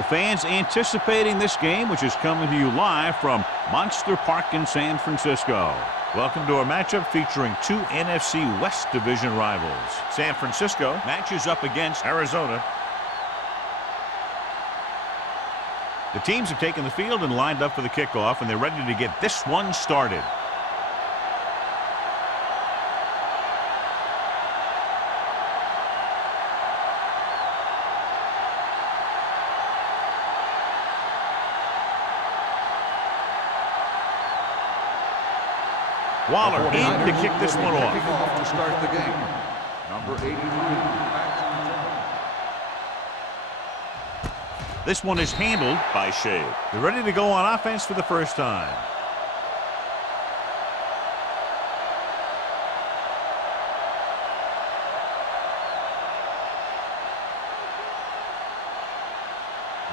The fans anticipating this game, which is coming to you live from Monster Park in San Francisco. Welcome to our matchup featuring two NFC West Division rivals. San Francisco matches up against Arizona. The teams have taken the field and lined up for the kickoff, and they're ready to get this one started. Waller in to kick this one off. To start the game. Number 83. This one is handled by Shea. They're ready to go on offense for the first time.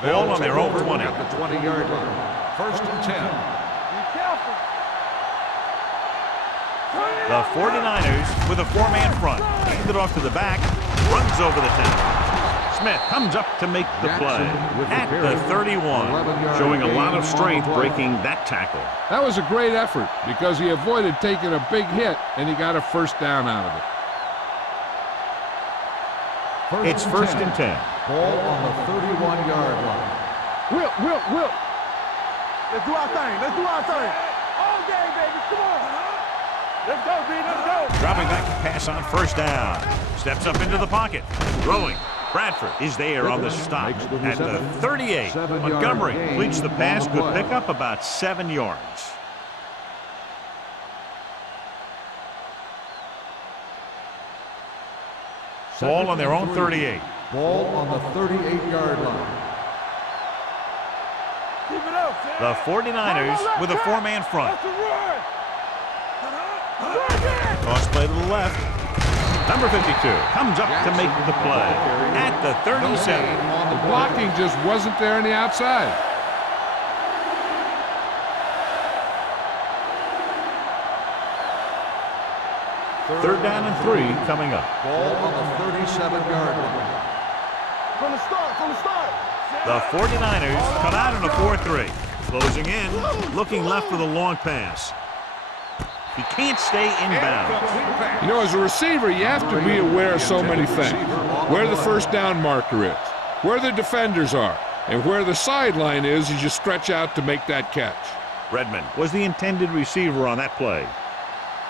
Ball on their own 20. At the 20-yard line. First and 10. Be careful. The 49ers with a four-man front. Handed off to the back. Runs over the tackle. Smith comes up to make the play at the 31. Showing a lot of strength breaking that tackle. That was a great effort because he avoided taking a big hit and he got a first down out of it. It's first and 10. Ball on the 31-yard line. Will. Let's do our thing. Let's do our thing. All day, baby. Come on. Let's go, B. Let's go. Dropping back to pass on first down. Steps up into the pocket. Throwing. Bradford is there on the stop at the 38. Montgomery completes the pass. Good pickup, about 7 yards. Ball on their own 38. Ball on the 38-yard line. Keep it up, Sam. The 49ers with a four-man front. That's a run. Toss play to the left. Number 52 comes up to make the play at the 37. The blocking just wasn't there on the outside. Third down and 3 coming up. Ball on the 37-yard line. From the start. The 49ers come out in a 4-3. Closing in, looking left for the long pass. He can't stay inbound. You know, as a receiver, you have to be aware of so many things. Where the first down marker is, where the defenders are, and where the sideline is as you stretch out to make that catch. Redmond was the intended receiver on that play.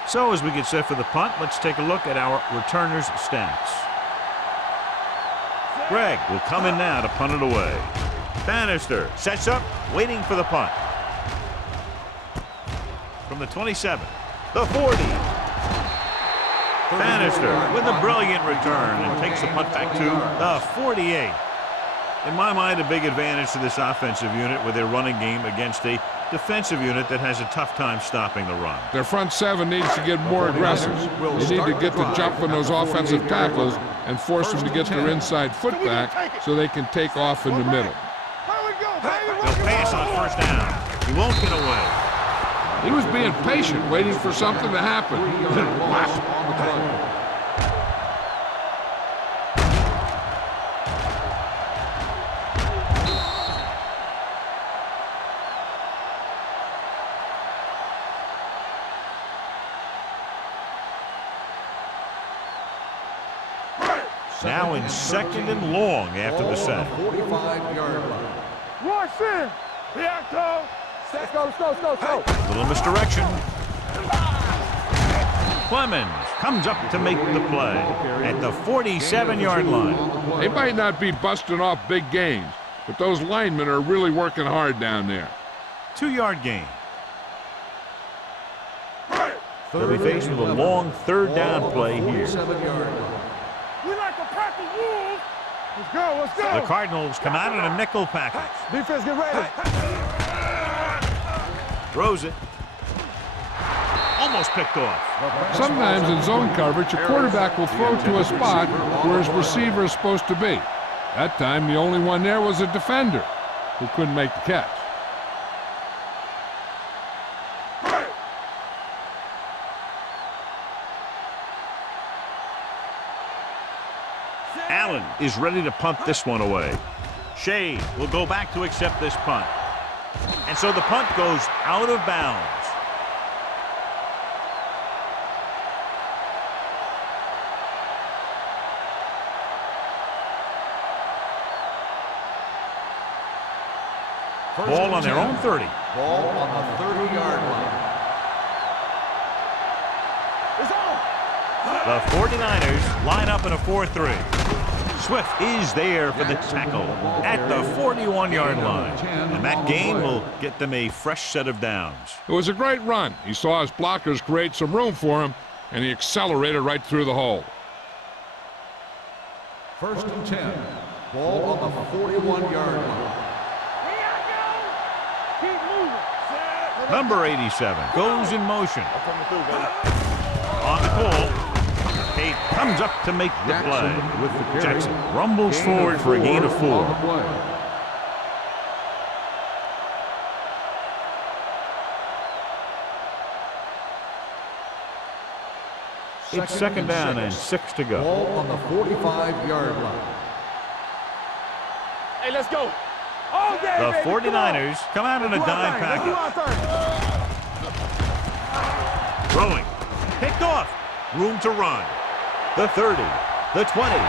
So as we get set for the punt, let's take a look at our returners' stats. Gregg will come in now to punt it away. Bannister sets up, waiting for the punt. From the 27, the 40. Bannister with a brilliant return and takes the punt back to the 48. In my mind, a big advantage to this offensive unit with their running game against a defensive unit that has a tough time stopping the run. Their front seven needs to get more aggressive. They need to get the jump on those offensive tackles and force them to get their inside foot back so they can take off in the middle. They'll pass on first down. He won't get away. He was being patient, waiting for something to happen. Now in second and long after the set. 45-yard line. Rush in. Reacto. Let's go. Little misdirection. Clemens comes up to make the play at the 47-yard line. They might not be busting off big gains, but those linemen are really working hard down there. 2-yard gain. They'll be faced with a long third down play here. 47-yard line. We like to practice rules. Let's go. The Cardinals come out in a nickel package. Defense, get ready. Throws it. Almost picked off. Sometimes in zone coverage, a quarterback will throw to a spot where his receiver is supposed to be. That time, the only one there was a defender who couldn't make the catch. Allen is ready to punt this one away. Shea will go back to accept this punt. And so the punt goes out of bounds. Ball on their own 30. Ball on the 30-yard line. It's on. The 49ers line up in a 4-3. Swift is there for the tackle at the 41-yard line. And that gain will get them a fresh set of downs. It was a great run. He saw his blockers create some room for him, and he accelerated right through the hole. 1st and 10. Ball on the 41-yard line. Number 87 goes in motion. On the call, Tate comes up to make the play. With the carry. Jackson rumbles forward for a gain of 4. On the play. It's second down and 6 to go. Ball on the 45-yard line. Hey, let's go. All day, The baby. 49ers come out in a dime package. Throwing. Picked off. Room to run. The 30. The 20.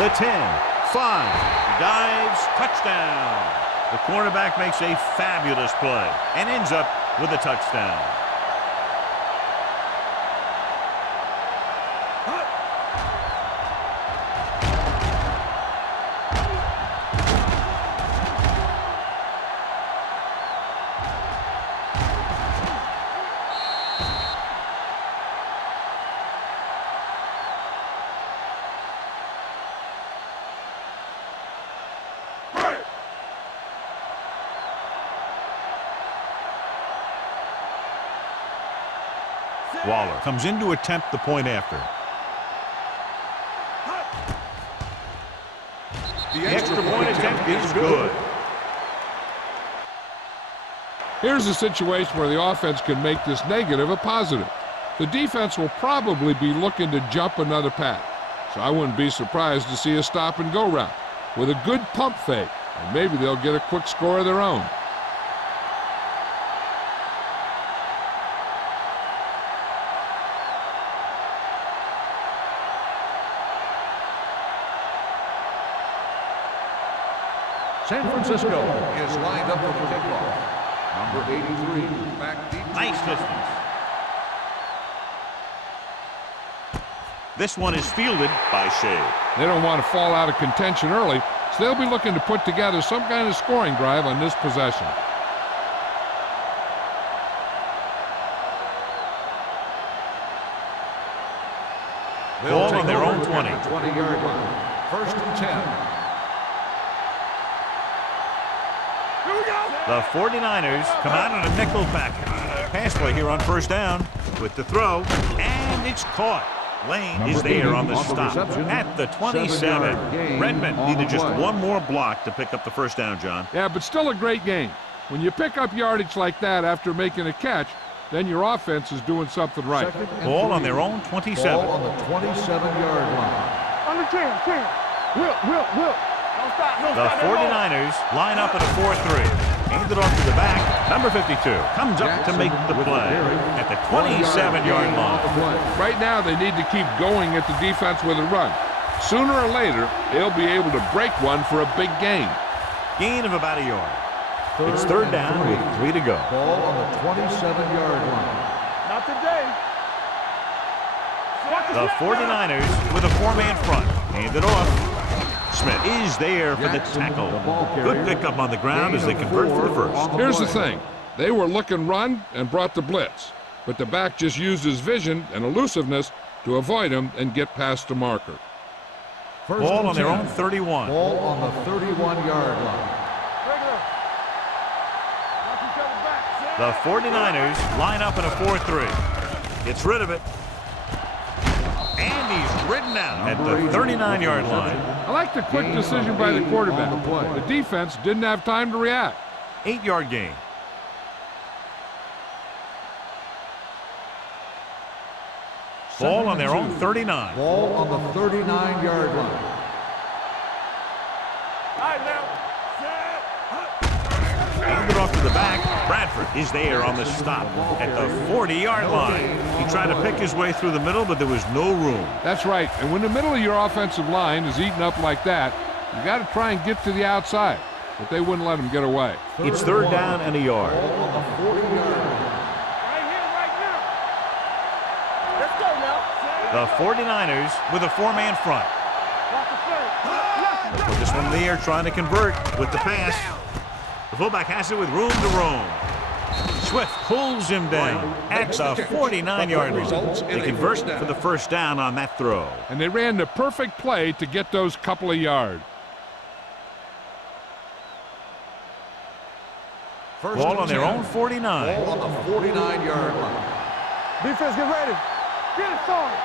The 10. 5. Dives. Touchdown. The cornerback makes a fabulous play and ends up with a touchdown. Waller comes in to attempt the point after. The extra point attempt is good. Here's a situation where the offense can make this negative a positive. The defense will probably be looking to jump another pass, so I wouldn't be surprised to see a stop-and-go route with a good pump fake, and maybe they'll get a quick score of their own. San Francisco is lined up for the kickoff. Number 83, back deep. Nice distance. This one is fielded by Shea. They don't want to fall out of contention early, so they'll be looking to put together some kind of scoring drive on this possession. Ball on their own 20. 20-yard line. 1st and 10. The 49ers come out in a nickel package. Pass play here on 1st down with the throw, and it's caught. Lane is there on the stop at the 27. Redmond needed just one more block to pick up the 1st down, John. Yeah, but still a great game. When you pick up yardage like that after making a catch, then your offense is doing something right. Ball on their own 27. Ball on the 27-yard line. Under 10. Will. Don't stop. The 49ers line up in a 4-3. Handed off to the back. Number 52 comes up to make the play at the 27-yard line. Right now, they need to keep going at the defense with a run. Sooner or later, they'll be able to break one for a big gain. Gain of about a yard. It's 3rd down with 3 to go. Ball on the 27-yard line. Not today. The 49ers with a 4-man front. Handed off. Smith is there for the tackle. Good pickup on the ground as they convert for the 1st. Here's the thing. They were looking run and brought the blitz, but the back just used his vision and elusiveness to avoid him and get past the marker. Ball on their own 31. Ball on the 31-yard line. The 49ers line up in a 4-3. Gets rid of it. And he's ridden out at the 39-yard line. I like the quick decision by the quarterback. The defense didn't have time to react. 8-yard gain. Ball on their own 39. Ball on the 39-yard line. All right, now. the back. Bradford is there on the stop at the 40-yard line. He tried to pick his way through the middle, but there was no room. That's right. And when the middle of your offensive line is eaten up like that, you got to try and get to the outside. But they wouldn't let him get away. It's third down and a yard. Right here, right now. Let's go now. The 49ers with a four-man front. Put this one in the air, trying to convert with the pass. The fullback has it with room to roam. Swift pulls him down at the 49-yard line. They convert for the first down on that throw. And they ran the perfect play to get those couple of yards. Ball on their own 49. Ball on the 49-yard line. Defense, get ready. Get it started.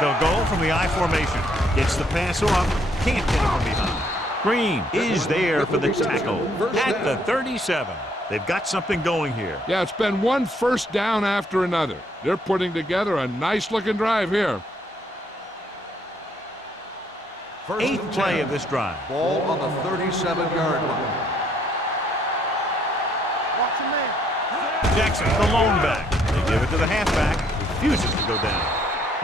They'll go from the I formation. Gets the pass off. Can't get it from behind. Green is there for the tackle at the 37. They've got something going here. Yeah, it's been one first down after another. They're putting together a nice-looking drive here. Eighth play of this drive. Ball on the 37-yard line. Watch your man. Jackson, the lone back. They give it to the halfback. Refuses to go down.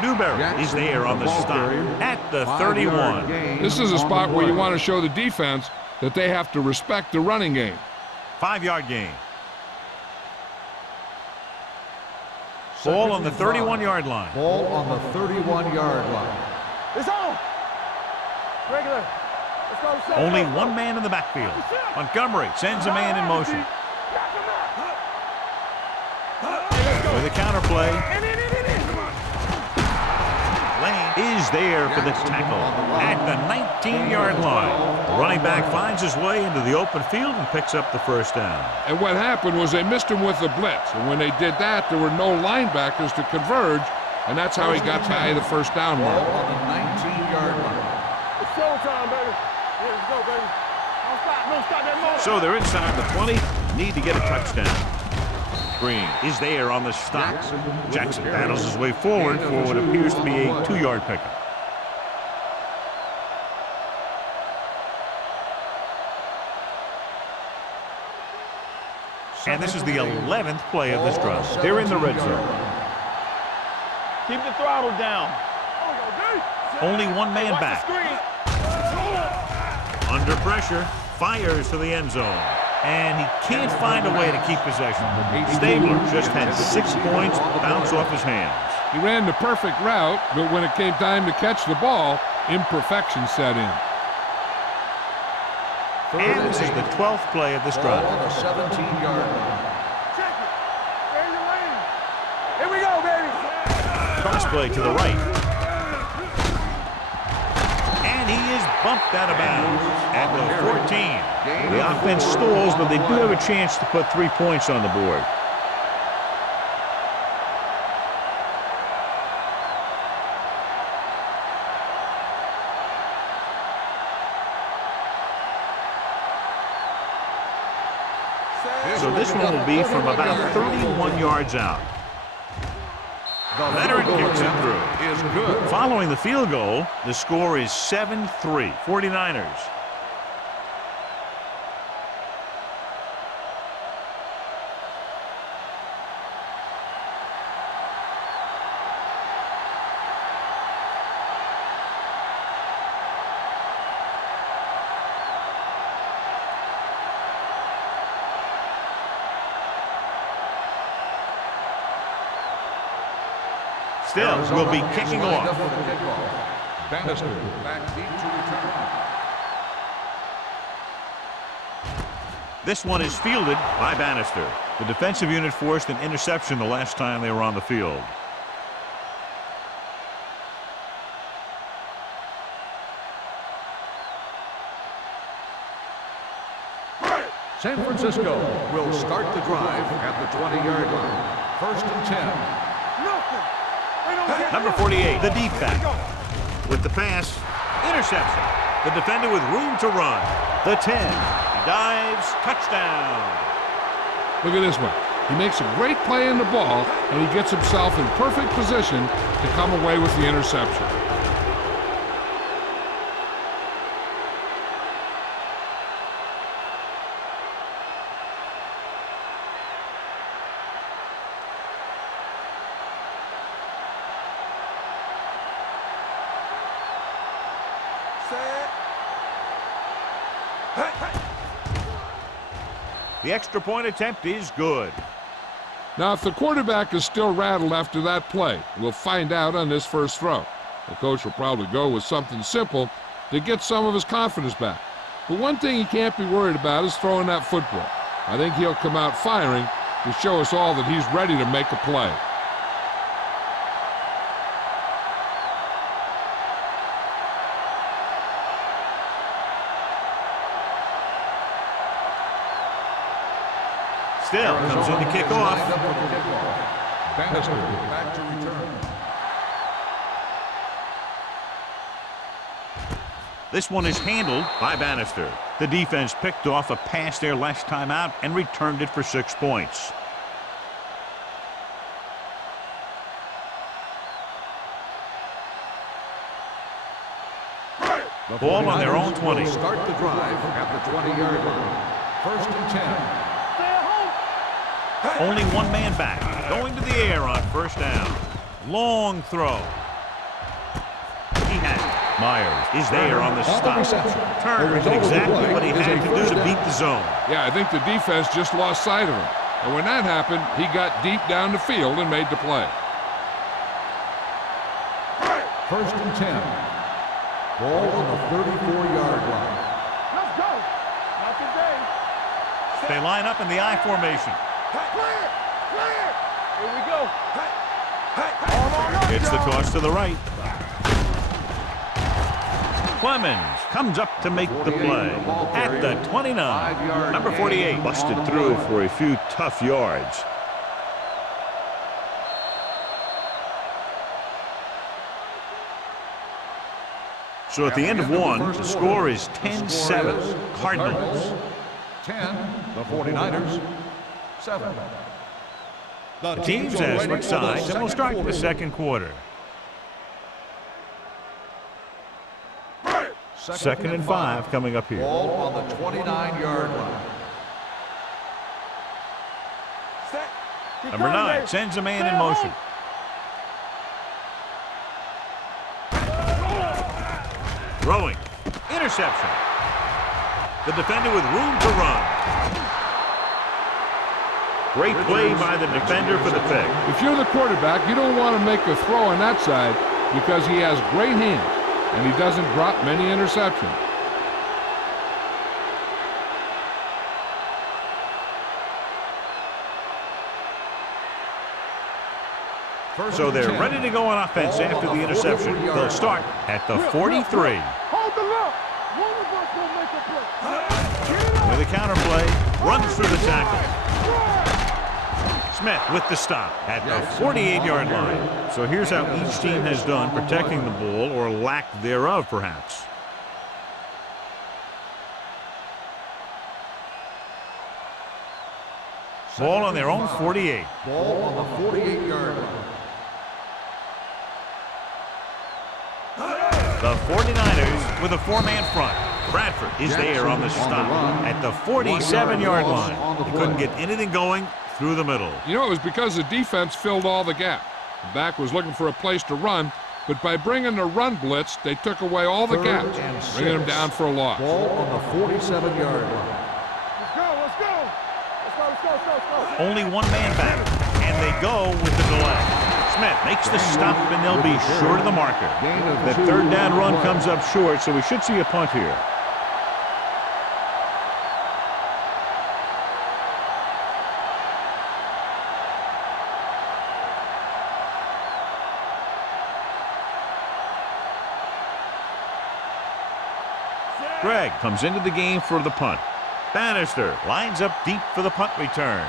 Newberry is there on the stop at the 31. This is a spot where you want to show the defense that they have to respect the running game. 5-yard gain. Ball on the 31-yard line. Ball on the 31-yard line. It's on. Regular. Let's go. Only one man in the backfield. Montgomery sends a man in motion. With a counter play. Lane is there for the tackle at the 19-yard line. The running back finds his way into the open field and picks up the first down. And what happened was they missed him with the blitz. And when they did that, there were no linebackers to converge. And that's how he got by the first down mark. Ball on the 19-yard line. It's showtime, baby. Yeah, let's go, baby. Don't stop. Don't stop that moment. So they're inside the 20. Need to get a touchdown. Green is there on the stop. Jackson battles his way forward for what appears to be a 2-yard pickup. And this is the 11th play of this drive. They're in the red zone. Keep the throttle down. Only one man back. Under pressure, fires to the end zone. And he can't find a way to keep possession. Stabler just had 6 points bounce off his hands. He ran the perfect route, but when it came time to catch the ball, imperfection set in. And this is the 12th play of this drive. Ball on the 17-yard line. Check it. Stay in your lane. Here we go, baby. Cross play to the right. And he is bumped out of bounds at the 14. The offense stalls, but they do have a chance to put 3 points on the board. So this one will be from about 31 yards out. Leonard kicks it through. Is good. Following the field goal, the score is 7-3, 49ers. Still, will be kicking off. Bannister back deep to return. This one is fielded by Bannister. The defensive unit forced an interception the last time they were on the field. San Francisco will start the drive at the 20-yard line. 1st and 10. Number 48, the deep back. With the pass, interception. The defender with room to run. The 10. He dives, touchdown. Look at this one. He makes a great play in the ball, and he gets himself in perfect position to come away with the interception. The extra point attempt is good. Now, if the quarterback is still rattled after that play, we'll find out on this first throw. The coach will probably go with something simple to get some of his confidence back. But one thing he can't be worried about is throwing that football. I think he'll come out firing to show us all that he's ready to make a play. Still comes in to kick off. Bannister back to return. This one is handled by Bannister. The defense picked off a pass there last time out and returned it for 6 points. Ball on their own 20. Start the drive at the 20-yard line. 1st and 10. Only one man back. Going to the air on 1st down. Long throw. He has it. Myers is there on the stop. Turner did exactly what he had to do to beat the zone. Yeah, I think the defense just lost sight of him. And when that happened, he got deep down the field and made the play. 1st and 10. Ball on the 34-yard line. Let's go. Not today. They line up in the I formation. Clear. Clear. Here we go. It's the toss to the right. Clemens comes up to make the play at the 29. Number 48 busted through for a few tough yards. So at the end of one, the score is 10-7 Cardinals. 10, the 49ers, 7. The teams have switched sides and will start the second quarter. 2nd and 5 coming up here. Ball on the 29-yard line. Number 9 sends a man in motion. Throwing. Interception. The defender with room to run. Great play by the defender for the pick. If you're the quarterback, you don't want to make a throw on that side because he has great hands and he doesn't drop many interceptions. So they're ready to go on offense after the interception. They'll start at the 43. Hold the look. One of us will make a play. With a counter play, runs through the tackle. Smith with the stop at the 48-yard line. So here's how each team has done protecting the ball, or lack thereof, perhaps. Ball on their own 48. Ball on the 48-yard line. The 49ers with a 4-man front. Bradford is there on the stop at the 47-yard line. He couldn't get anything going through the middle. You know, it was because the defense filled all the gap. The back was looking for a place to run, but by bringing the run blitz, they took away all the gaps, bringing them down for a loss. Ball on the 47-yard line. Let's go. Let's go. Let's go. Let's go. Let's go. Only one man back, and they go with the delay. Smith makes the stop, and they'll be short of the marker. The 3rd down run comes up short, so we should see a punt here. Gregg comes into the game for the punt. Bannister lines up deep for the punt return.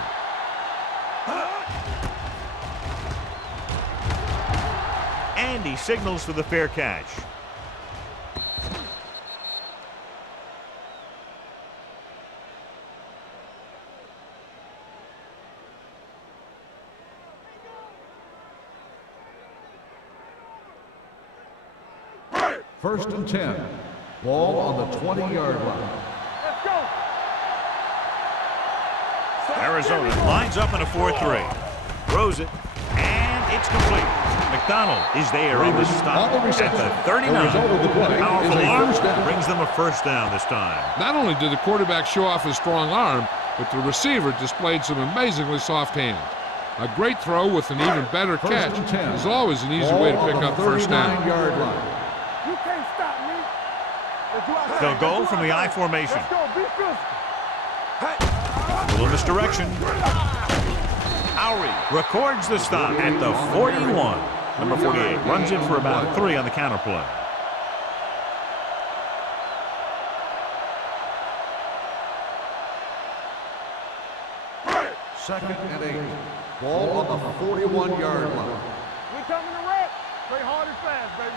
And he signals for the fair catch. First and 10. Ball on the 20-yard line. Let's go. Arizona lines up in a 4-3. Throws it, and it's complete. McDonald is there on the stop at the 39. Powerful arm brings them a 1st down this time. Not only did the quarterback show off his strong arm, but the receiver displayed some amazingly soft hands. A great throw with an even better catch is always an easy way to pick up first down. 39-yard line. You can't stop me. Let's do our thing. They'll go Let's do from our the I thing. formation. Let's go. Be physical. A little misdirection. Lowry records the stop at the 41. Number 48 runs in for about 3 on the counter play. Second and 8. Ball on the 41-yard line. We coming to wreck. Play hard and fast, baby.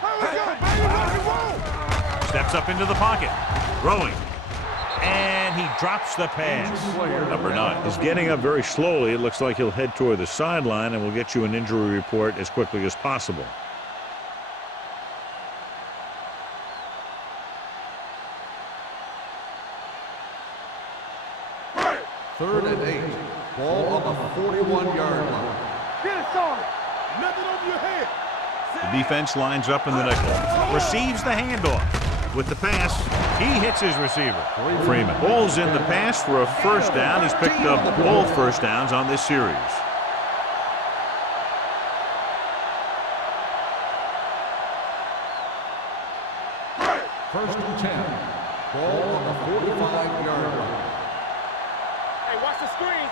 Hey, let's go, baby. Rock and roll. Steps up into the pocket. Throwing. And he drops the pass. Number 9 is getting up very slowly. It looks like he'll head toward the sideline, and we'll get you an injury report as quickly as possible. Third and 8. Ball on the 41-yard line. Get it, Sean. Nothing over your head. The defense lines up in the nickel. Receives the handoff. With the pass, he hits his receiver. Freeman pulls in the pass for a first down. He's picked up both first downs on this series. First and 10. Ball on the 45-yard line. Hey, watch the screen.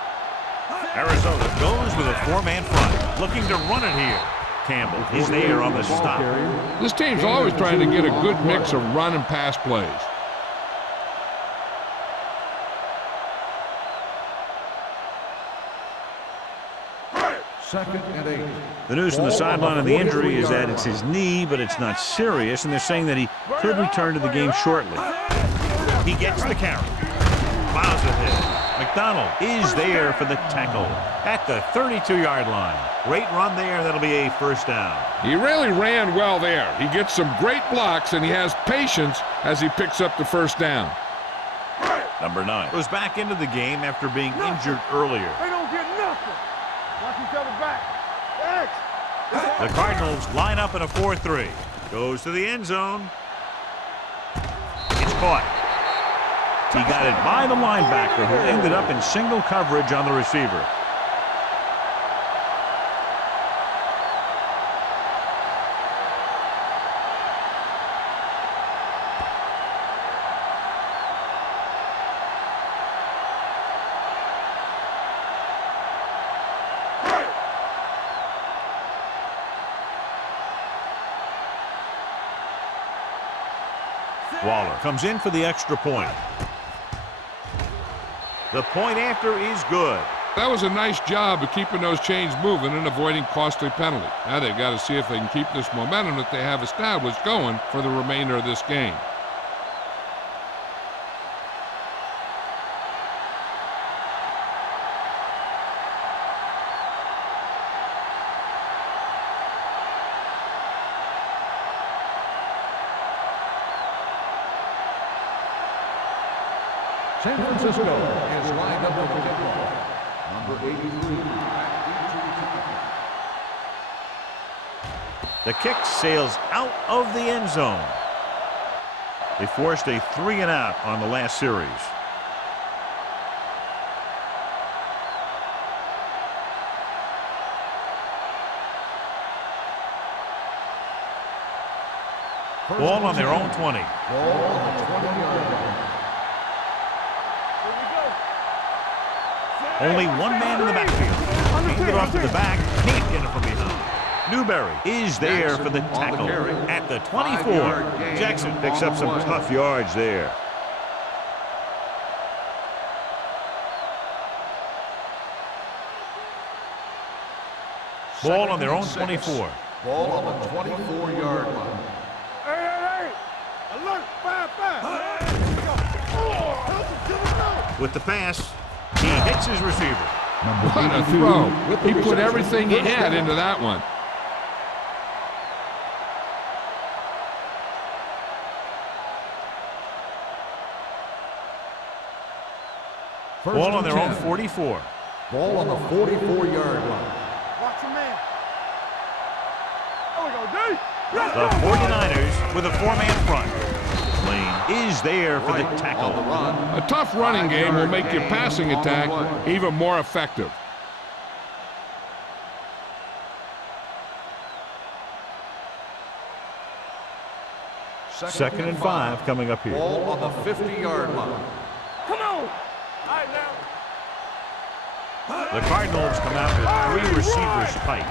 Arizona goes with a 4-man front, looking to run it here. Campbell is there on the stop. This team's always trying to get a good mix of run and pass plays. Second and 8. The news from the sideline of the injury is that it's his knee, but it's not serious, and they're saying that he could return to the game shortly. He gets the carry. Plows ahead. McDonald is there for the tackle at the 32-yard line. Great run there. That'll be a first down. He really ran well there. He gets some great blocks, and he has patience as he picks up the first down. Number 9 goes back into the game after being injured earlier. They don't get nothing. Watch each other back. Thanks. The Cardinals line up in a 4-3. Goes to the end zone. It's caught. He got it by the linebacker, who ended up in single coverage on the receiver. Waller comes in for the extra point. The point after is good. That was a nice job of keeping those chains moving and avoiding costly penalty. Now they've got to see if they can keep this momentum that they have established going for the remainder of this game. San Francisco is lined up for the kickoff. Number 83. The kick sails out of the end zone. They forced a 3-and-out on the last series. Ball on their own 20. Ball on the 20-yard line. Only one man in the backfield. Hand it off to the back. Can't get it from behind. Newberry is there for the tackle at the 24. Jackson picks up some tough yards there. Ball on their own 24. Ball on the 24-yard line. Hey. Alert. 5-5. With the pass, he hits his receiver. What a throw. He put everything he had into that one. Ball on their own 44. Ball on the 44-yard line. Watch your man. There we go, D. The 49ers with a 4-man front. lane is there for the tackle. A tough running game will make your passing attack even more effective. Second and 5 coming up here. Ball on the 50-yard line. Come on. All right, now. The Cardinals come out with 3 receivers tight.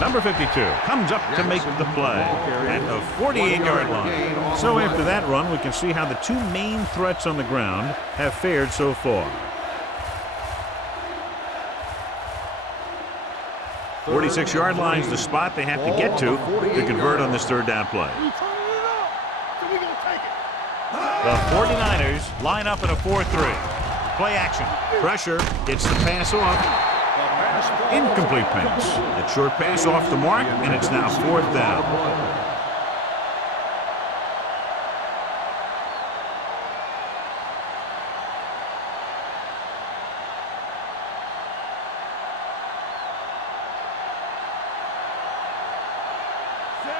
Number 52 comes up to make the play at the 48-yard line. So after that run, we can see how the 2 main threats on the ground have fared so far. 46-yard line is the spot they have to get to convert on this third down play. The 49ers line up in a 4-3. Play action. Pressure. Gets the pass off. Incomplete pass. That short pass off the mark, and it's now 4th down.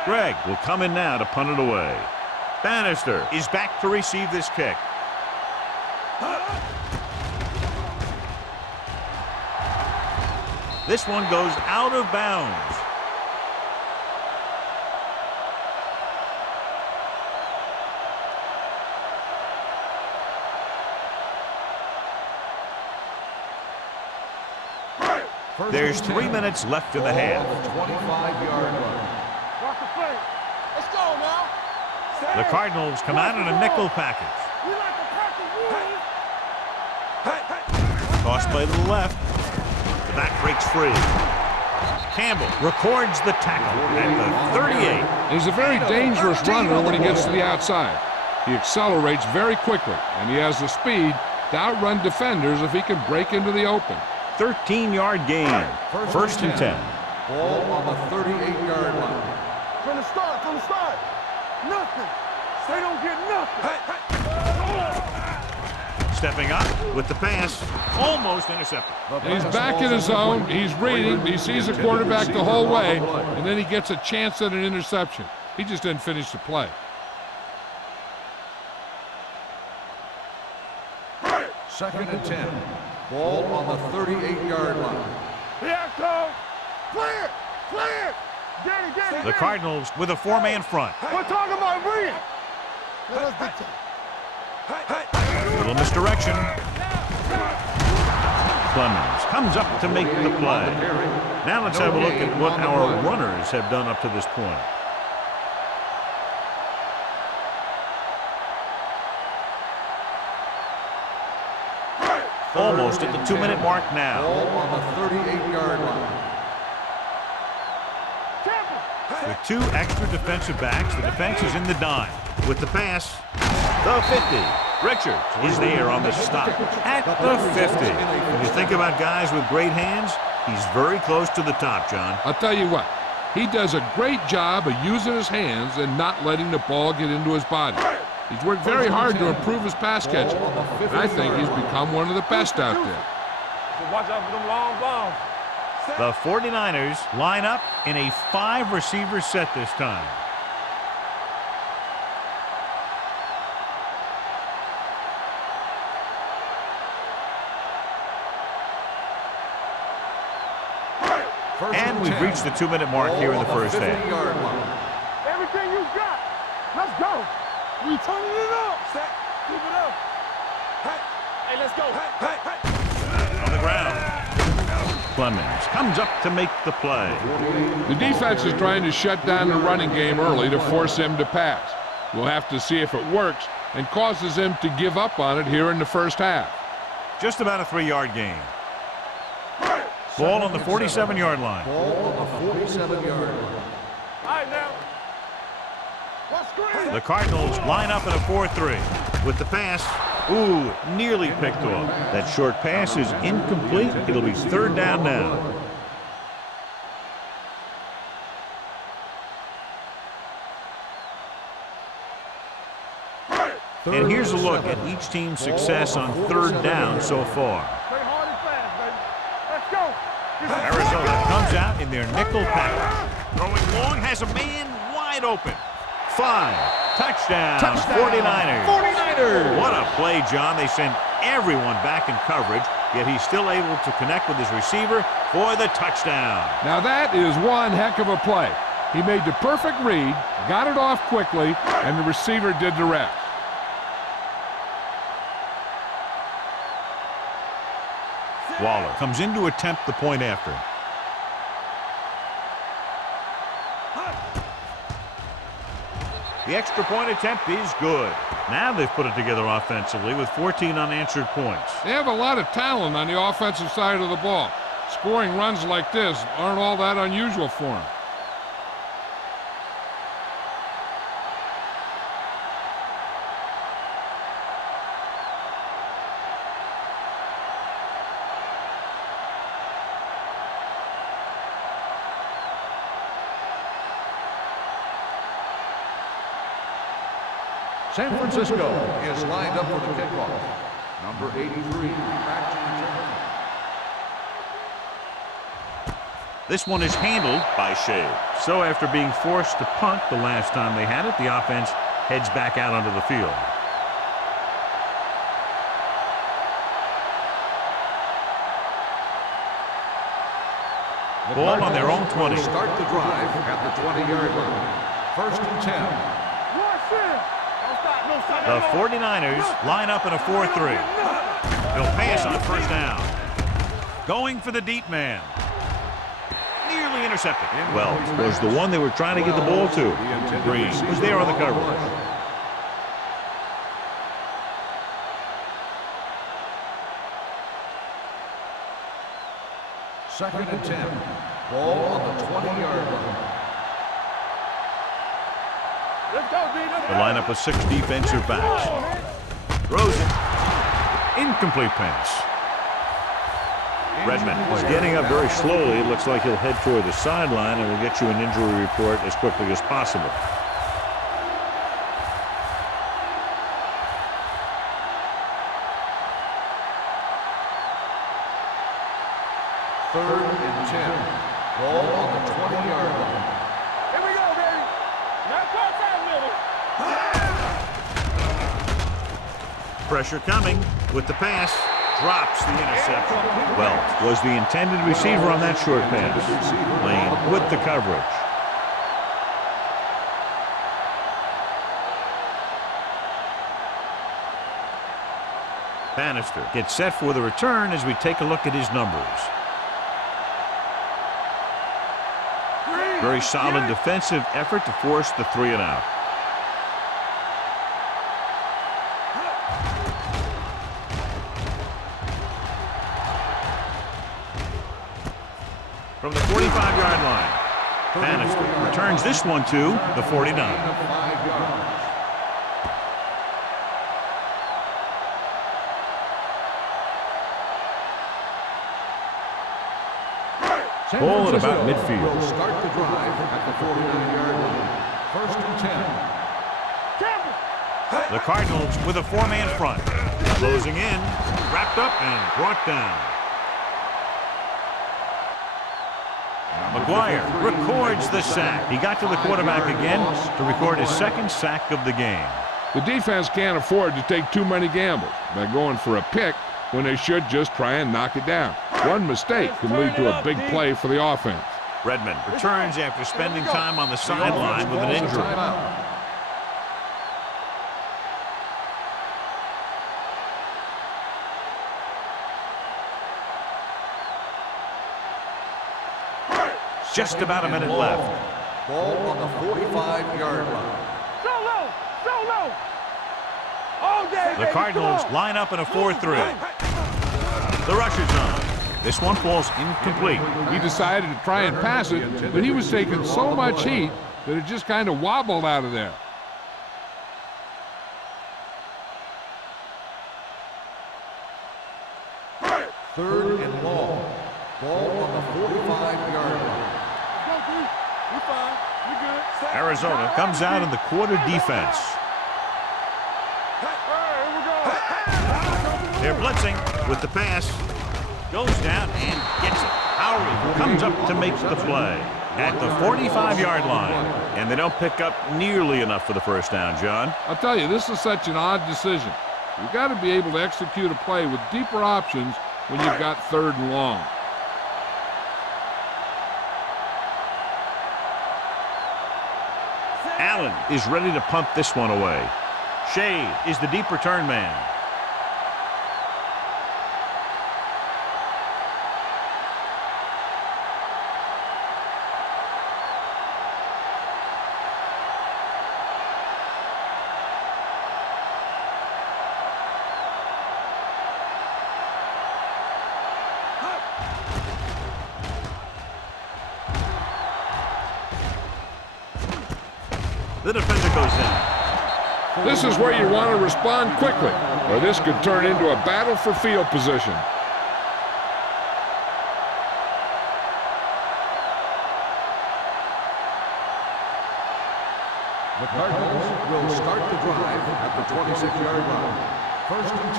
Greg will come in now to punt it away. Bannister is back to receive this kick. This one goes out of bounds. There's 3 minutes left in the half. 25-yard line. Watch the play. Let's go now. The Cardinals come out in a nickel package. We like the package. Toss play to the left. The back breaks free. Campbell records the tackle at the 38. He's a very dangerous runner when he gets to the outside. He accelerates very quickly, and he has the speed to outrun defenders if he can break into the open. 13-yard gain. First and 10. Ball on the 38-yard line. From the start. Nothing. They don't get nothing. Stepping up with the pass. Almost intercepted. He's back in his zone. He's reading. He sees the quarterback the whole way, and then he gets a chance at an interception. He just didn't finish the play. Second and 10. Ball on the 38-yard line. Here it comes. Clear. Danny. The Cardinals with a 4-man front. We're talking about reading. Let us get Little misdirection. Clemens comes up to make the play. Now let's have a look at what our runners have done up to this point. Almost at the 2-minute mark now. Ball on the 38-yard line. With 2 extra defensive backs, the defense is in the dime. With the pass, the 50. Richards is there on the stop at the 50. When you think about guys with great hands, he's very close to the top, John. I'll tell you what, he does a great job of using his hands and not letting the ball get into his body. He's worked very hard to improve his pass catching, and I think he's become one of the best out there. Watch out for them long bombs. The 49ers line up in a 5-receiver set this time. And we've reached the 2-minute mark here in the first half. Everything you got. Let's go. We turning it up. Keep it up. Hey, let's go. On the ground. Clemens comes up to make the play. The defense is trying to shut down the running game early to force him to pass. We'll have to see if it works and causes him to give up on it here in the first half. Just about a 3-yard gain. Ball on the 47-yard line. Ball on the 47-yard line. All right, now. Let's screen. The Cardinals line up in a 4-3. With the pass, ooh, nearly picked off. That short pass is incomplete. It'll be 3rd down now. And here's a look at each team's success on 3rd down so far. Play hard and fast, baby. Let's go. Arizona comes out in their nickel package. Throwing long, has a man wide open. 5, Touchdown, Touchdown, 49ers. 49ers. What a play, John. They send everyone back in coverage, yet he's still able to connect with his receiver for the touchdown. Now that is one heck of a play. He made the perfect read, got it off quickly, and the receiver did the rest. Waller comes in to attempt the point after. The extra point attempt is good. Now they've put it together offensively with 14 unanswered points. They have a lot of talent on the offensive side of the ball. Scoring runs like this aren't all that unusual for them. San Francisco is lined up for the kickoff. Number 83, back to return. This one is handled by Shea. So after being forced to punt the last time they had it, the offense heads back out onto the field. Ball on their own 20. Start the drive at the 20-yard line. 1st and 10. The 49ers line up in a 4-3. They'll pass on 1st down. Going for the deep man. Nearly intercepted. Well, was the one they were trying to get the ball to. Green was there on the coverage. Second and 10. Ball on the 20-yard line. The lineup of 6 defensive backs. Throws it. Incomplete pass. Redmond is getting up very slowly. It looks like he'll head toward the sideline, and we'll get you an injury report as quickly as possible. Third and 10. Ball on the 20-yard line. Here we go, baby. Now cross that middle. Pressure coming with the pass. Drops the interception. Well, was the intended receiver on that short pass. Lane with the coverage. Bannister gets set for the return as we take a look at his numbers. Very solid defensive effort to force the 3 and out. From the 45-yard line, Bannister returns this one to the 49. Ball at about midfield. Will start the drive at the 49-yard line. 1st and 10. The Cardinals with a 4-man front. Closing in, wrapped up and brought down. McGuire records the sack. He got to the quarterback again to record his 2nd sack of the game. The defense can't afford to take too many gambles by going for a pick when they should just try and knock it down. One mistake can lead to a big play for the offense. Redmond returns after spending time on the sideline with an injury. Just about a minute left. Ball on the 45-yard line. So low, so low. All day, The Cardinals line up in a 4-3. The rusher's on. This one falls incomplete. He decided to try and pass it, but he was taking so much heat that it just kind of wobbled out of there. Third and long. Ball on the 45-yard line. We fine. We good. Arizona comes out in the quarter defense. Here we go. They're blitzing with the pass. Goes down and gets it. Howard comes up to make the play. at the 45-yard line. And they don't pick up nearly enough for the first down, John. I'll tell you, this is such an odd decision. You've got to be able to execute a play with deeper options when you've got 3rd and long. Allen is ready to punt this one away. Shea is the deep return man. The defender goes down. This is where you want to respond quickly, or this could turn into a battle for field position. The Cardinals will start the drive at the 26-yard line. 1st and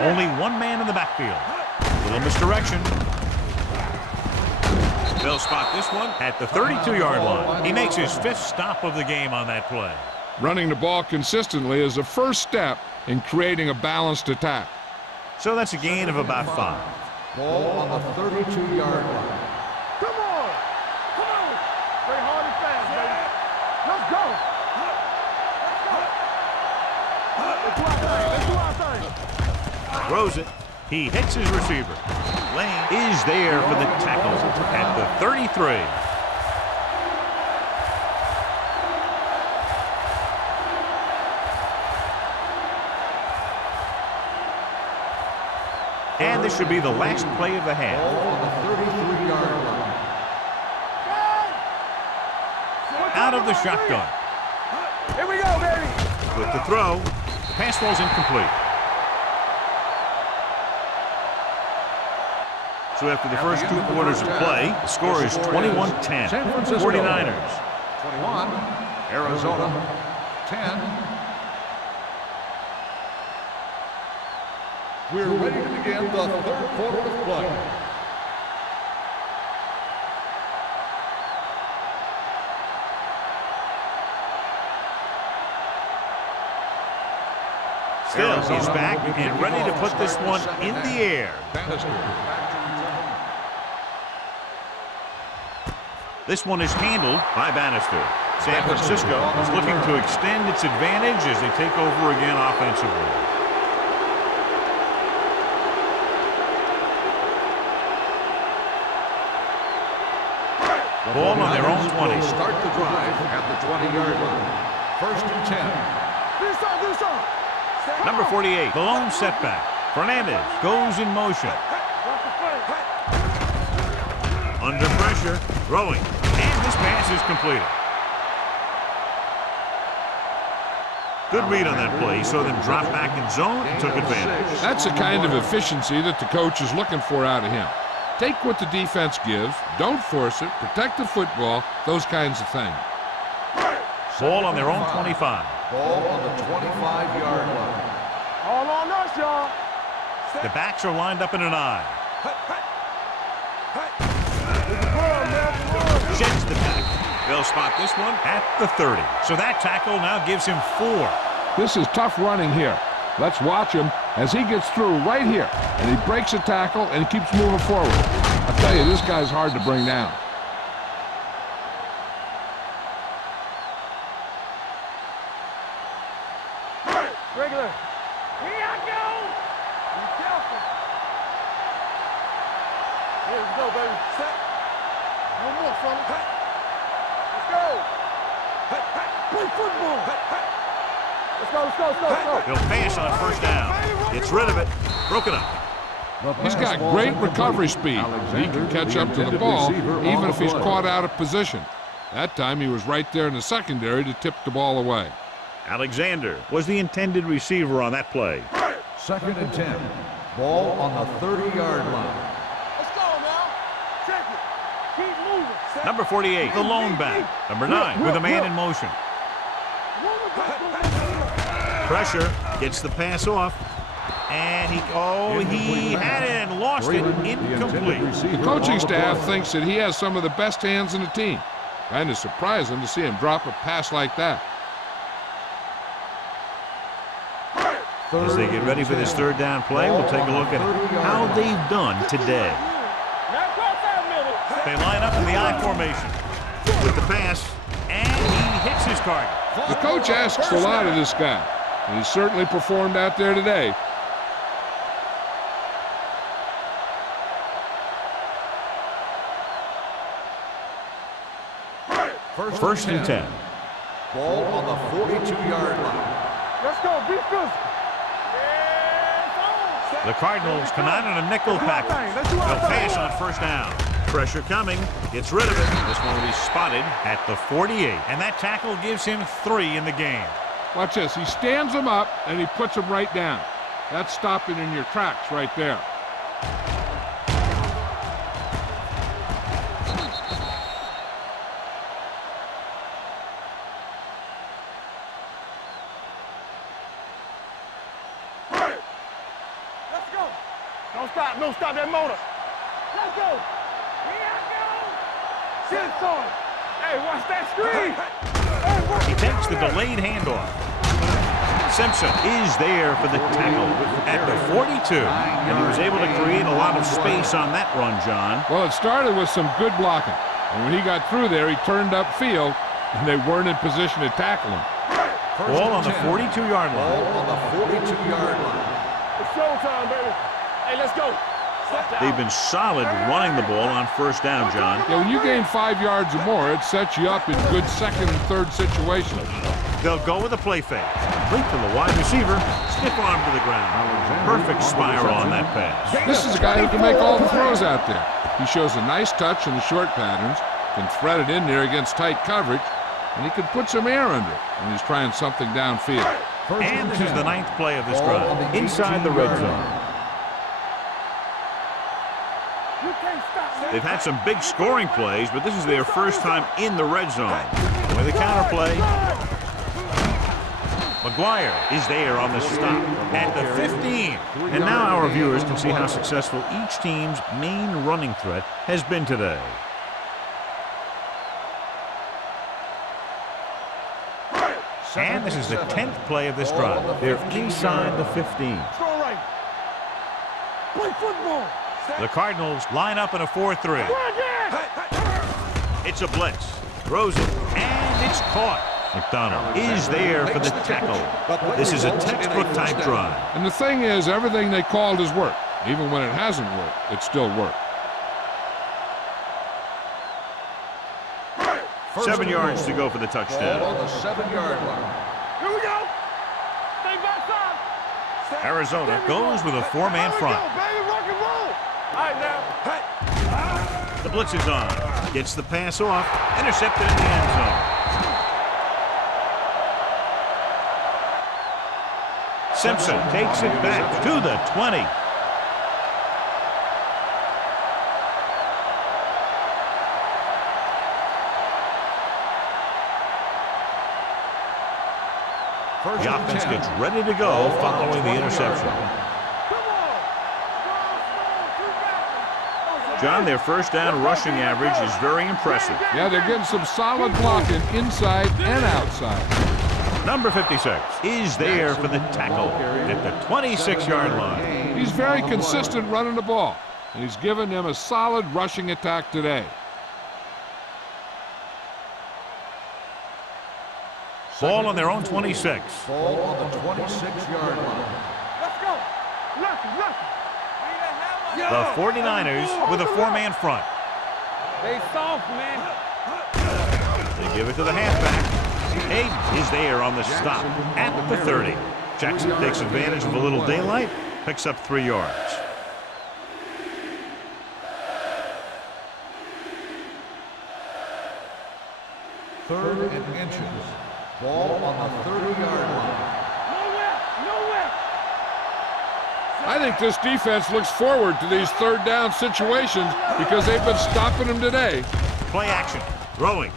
10. Only one man in the backfield. Little misdirection. They'll spot this one at the 32-yard line. He makes his 5th stop of the game on that play. Running the ball consistently is a first step in creating a balanced attack. So that's a gain of about 5. Ball on the 32-yard line. Come on! Come on! Play hard and fast, baby. Let's go! Let's do our thing. Let's do our thing. Throws it. He hits his receiver. Lane is there for the tackle at the 33. And this should be the last play of the half. Ball on the 33-yard line. Out of the shotgun. Here we go, baby. With the throw, the pass ball's incomplete. So after the first 2 quarters of play, the score is 21-10. San Francisco. 49ers. 21. Arizona. 10. We're ready to begin the 3rd quarter of play. Still, he's back and ready to put this one in the air. This one is handled by Bannister. San Francisco is looking to extend its advantage as they take over again offensively. Ball on their own 20. Start the drive at the 20-yard line. 1st and 10. Do something. Number 48, the lone setback. Fernandez goes in motion. Under pressure, throwing, and this pass is completed. Good read on that play. He saw them drop back in zone and took advantage. That's the kind of efficiency that the coach is looking for out of him. Take what the defense gives, don't force it, protect the football, those kinds of things. Ball on their own 25. Ball on the 25-yard line. All on us, y'all. The backs are lined up in an I. Sheds the tackle. They'll spot this one at the 30. So that tackle now gives him 4. This is tough running here. Let's watch him as he gets through right here. And he breaks a tackle and he keeps moving forward. I'll tell you, this guy's hard to bring down. Regular. Here I go. Be careful. Here we go, baby. Set. One more, fella. Let's go. Play football. Let's go. He'll pass on 1st down. Gets rid of it. Broken up. He's got great recovery speed. He can catch up to the ball even if he's caught out of position. That time he was right there in the secondary to tip the ball away. Alexander was the intended receiver on that play. 2nd and 10. Ball on the 30-yard line. Let's go now. Check it. Keep moving. Number 48, the lone back. Number 9 with a man in motion. Pressure gets the pass off. And he had it and lost it. Incomplete. The coaching staff thinks that he has some of the best hands in the team. Kind of surprising to see him drop a pass like that. As they get ready for this third down play, we'll take a look at how they've done today. They line up in the I formation with the pass, and he hits his target. The coach asks a lot of this guy, and he certainly performed out there today. First and 10. Ball on the 42-yard line. Let's go, be physical. The Cardinals come out in a nickel package. They'll pass on first down. Pressure coming. Gets rid of it. This one will be spotted at the 48. And that tackle gives him 3 in the game. Watch this. He stands him up, and he puts him right down. That's stopping in your tracks right there. Don't stop that motor. Let's go. Sit on it. Hey, watch that screen. He takes the delayed handoff. Simpson is there for the tackle at the 42. And he was able to create a lot of space on that run, John. Well, it started with some good blocking. And when he got through there, he turned upfield, and they weren't in position to tackle him. Ball on the 42-yard line. Ball on the 42-yard line. It's showtime, baby. Hey, let's go. They've been solid running the ball on first down, John. Yeah, when you gain 5 yards or more, it sets you up in good second and third situations. They'll go with a play fake. Complete to the wide receiver. Stiff arm to the ground. Perfect spiral on that pass. This is a guy who can make all the throws out there. He shows a nice touch in the short patterns, can thread it in there against tight coverage, and he can put some air under it when he's trying something downfield. And this is the 9th play of this drive. Inside the red zone. They've had some big scoring plays, but this is their first time in the red zone. With a counter play. McGuire is there on the stop at the 15. And now our viewers can see how successful each team's main running threat has been today. And this is the 10th play of this drive. They're inside the 15. Play football. The Cardinals line up in a 4-3. It's a blitz. Throws it, and it's caught. McDonald is there for the tackle. This is a textbook type drive. And the thing is, everything they called has worked. Even when it hasn't worked, it still worked. 7 yards to go for the touchdown. Ball on the 7-yard line. Here we go. Stay backside. Arizona goes with a 4-man front. Baby, rock and roll. All right, now. Hey. The blitz is on. Gets the pass off. Intercepted in the end zone. Simpson takes it back to the 20. The offense gets ready to go following the interception. John, their first down rushing average is very impressive. Yeah, they're getting some solid blocking inside and outside. Number 56 is there for the tackle at the 26-yard line. He's very consistent running the ball, and he's given them a solid rushing attack today. Ball on their own 26. Ball on the 26-yard line. Let's go. Lucky. The 49ers with a 4-man front. They soft, man. They give it to the halfback. Hayden is there on the stop at the 30. Jackson takes advantage of a little daylight, picks up 3 yards. Third and inches. Ball on the 30-yard line. Nowhere. I think this defense looks forward to these third down situations because they've been stopping them today. Play action. Throwing.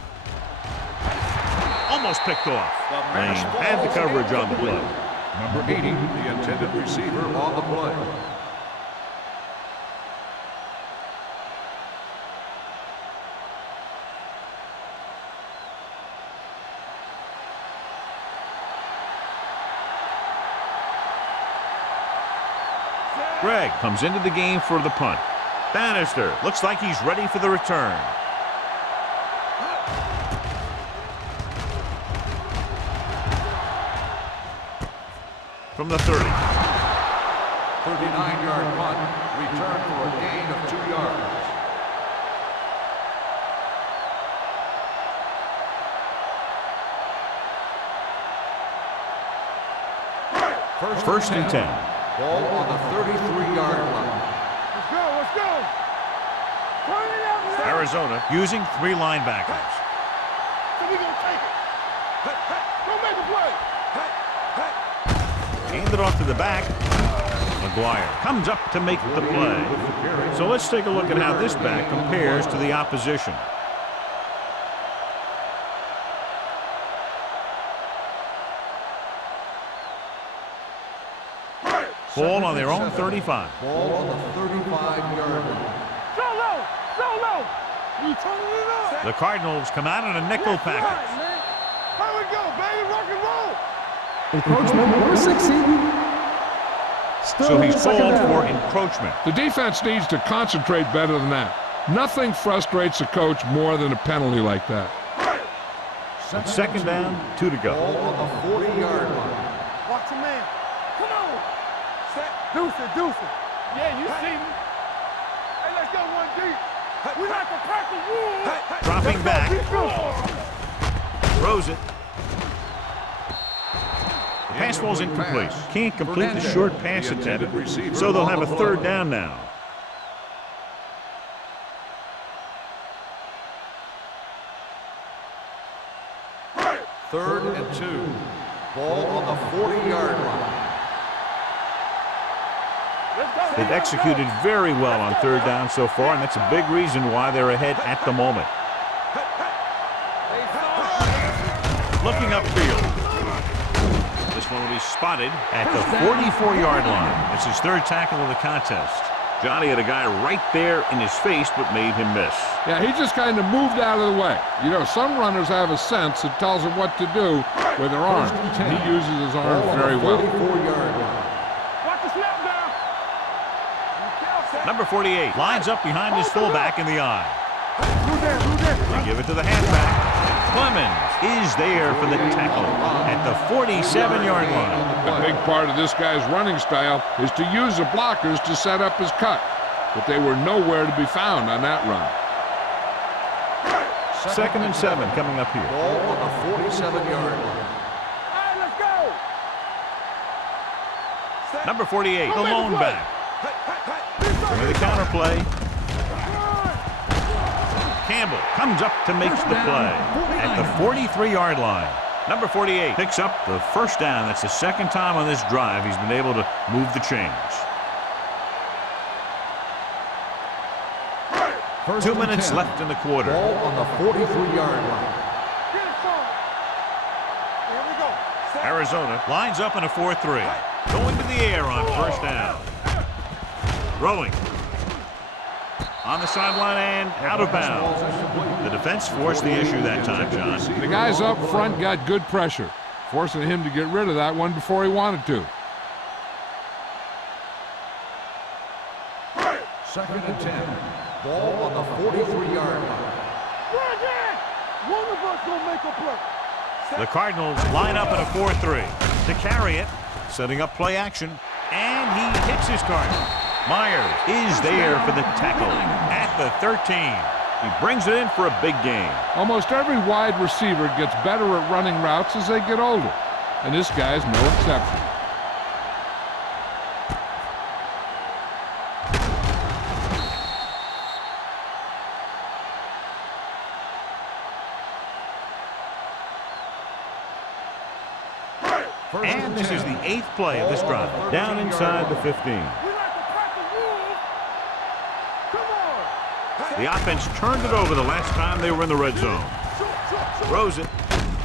Almost picked off. Lane had the coverage on the play. Number 80, the intended receiver on the play. Greg comes into the game for the punt. Bannister looks like he's ready for the return. From the 30. 39-yard punt, return for a gain of 2 yards. First and 10. Ball on the 33-yard line. Let's go, let's go. Turn it out now. Arizona using 3 linebackers. So we gonna take it. Go make a play. Hand it off to the back. McGuire comes up to make the play. So let's take a look at how this back compares to the opposition. Ball on their own 35. Ball on the 35-yard line. Solo, solo. We turning it up. The Cardinals come out in a nickel package. Right, man. Here we go, baby. Rock and roll. Encroachment number 60. So he's called for encroachment. The defense needs to concentrate better than that. Nothing frustrates a coach more than a penalty like that. It's second down, 2 to go. Ball on the 40-yard line. Watch your man. Come on. Deuce it, deuce it. Yeah, you see me. Hey, let's go one deep. We like to pack the wood. Dropping back. Throws it. The pass ball's incomplete. Can't complete the short pass attempt, so they'll have a third down now. Third and 2. Ball on the 40-yard line. They've executed very well on third down so far, and that's a big reason why they're ahead at the moment. Looking upfield. This one will be spotted at the 44-yard line. It's his third tackle of the contest. Johnny had a guy right there in his face, but made him miss. Yeah, he just kind of moved out of the way. You know, some runners have a sense that tells them what to do with their arms. And he uses his arms very well. Watch the snap down. Number 48 lines up behind his fullback in the eye. Move there, move there. They give it to the halfback. Clemens is there for the tackle at the 47-yard line. A big part of this guy's running style is to use the blockers to set up his cut, but they were nowhere to be found on that run. Second and 7 coming up here. Ball on the 47-yard line. Hey, let's go. Number 48, the lone back. Bring the counter play. Campbell comes up to make the play at the 43-yard line. Number 48 picks up the first down. That's the second time on this drive he's been able to move the chains. 2 minutes left in the quarter. Ball on the 43-yard line. Get it, son. Here we go. Arizona lines up in a 4-3. Going to the air on first down. Rolling. On the sideline and out of bounds. The defense forced the issue that time, John. The guys up front got good pressure, forcing him to get rid of that one before he wanted to. Second and 10. Ball on the 43-yard line. Bridget! One of us gonna make a play. The Cardinals line up in a 4-3 to carry it, setting up play action, and he hits his target. Myers is there for the tackle at the 13. He brings it in for a big gain. Almost every wide receiver gets better at running routes as they get older, and this guy's no exception. And this is the 8th play of this drive, down inside the 15. We like to pack the wood. Come on. The offense turned it over the last time they were in the red zone. Throws it.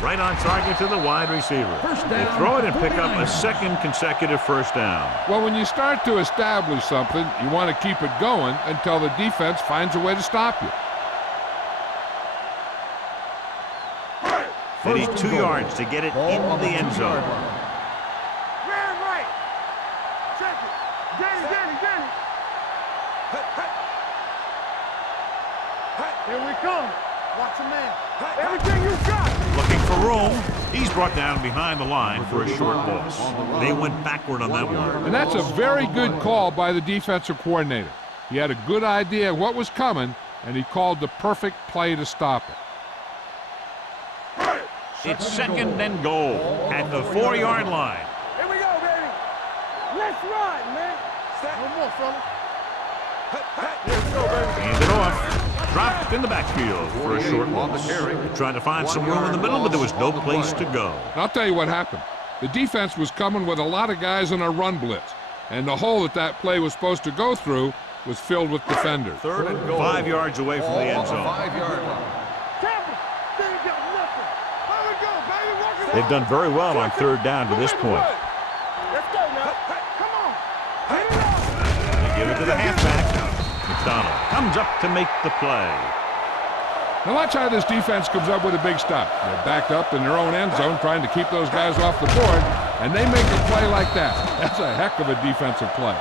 Right on target to the wide receiver. They throw it and pick up a second consecutive first down. Well, when you start to establish something, you want to keep it going until the defense finds a way to stop you. They need 2 yards to get it into the end zone. Man right. Check it. Get it. Here we come. Watch a man. Everything you got. Looking for room. He's brought down behind the line for a short loss. They went backward on that one. And that's a very good call by the defensive coordinator. He had a good idea of what was coming, and he called the perfect play to stop it. It's second and goal at the 4-yard line. Here we go, baby. Let's ride, man. One more, fella. Let's go, baby. Hand it off. Dropped in the backfield for a short loss. Trying to find some room in the middle, but there was no place to go. And I'll tell you what happened. The defense was coming with a lot of guys in a run blitz, and the hole that play was supposed to go through was filled with defenders. Third and goal. 5 yards away from the end zone. 5-yard line. They ain't got nothing. Here we go, baby. Walk it They've done very well on third down to this point. Let's go now. Come on. Hit it up. They give it to the halfback. McDonald comes up to make the play. Now watch how this defense comes up with a big stop. They're backed up in their own end zone trying to keep those guys off the board, and they make a play like that. That's a heck of a defensive play.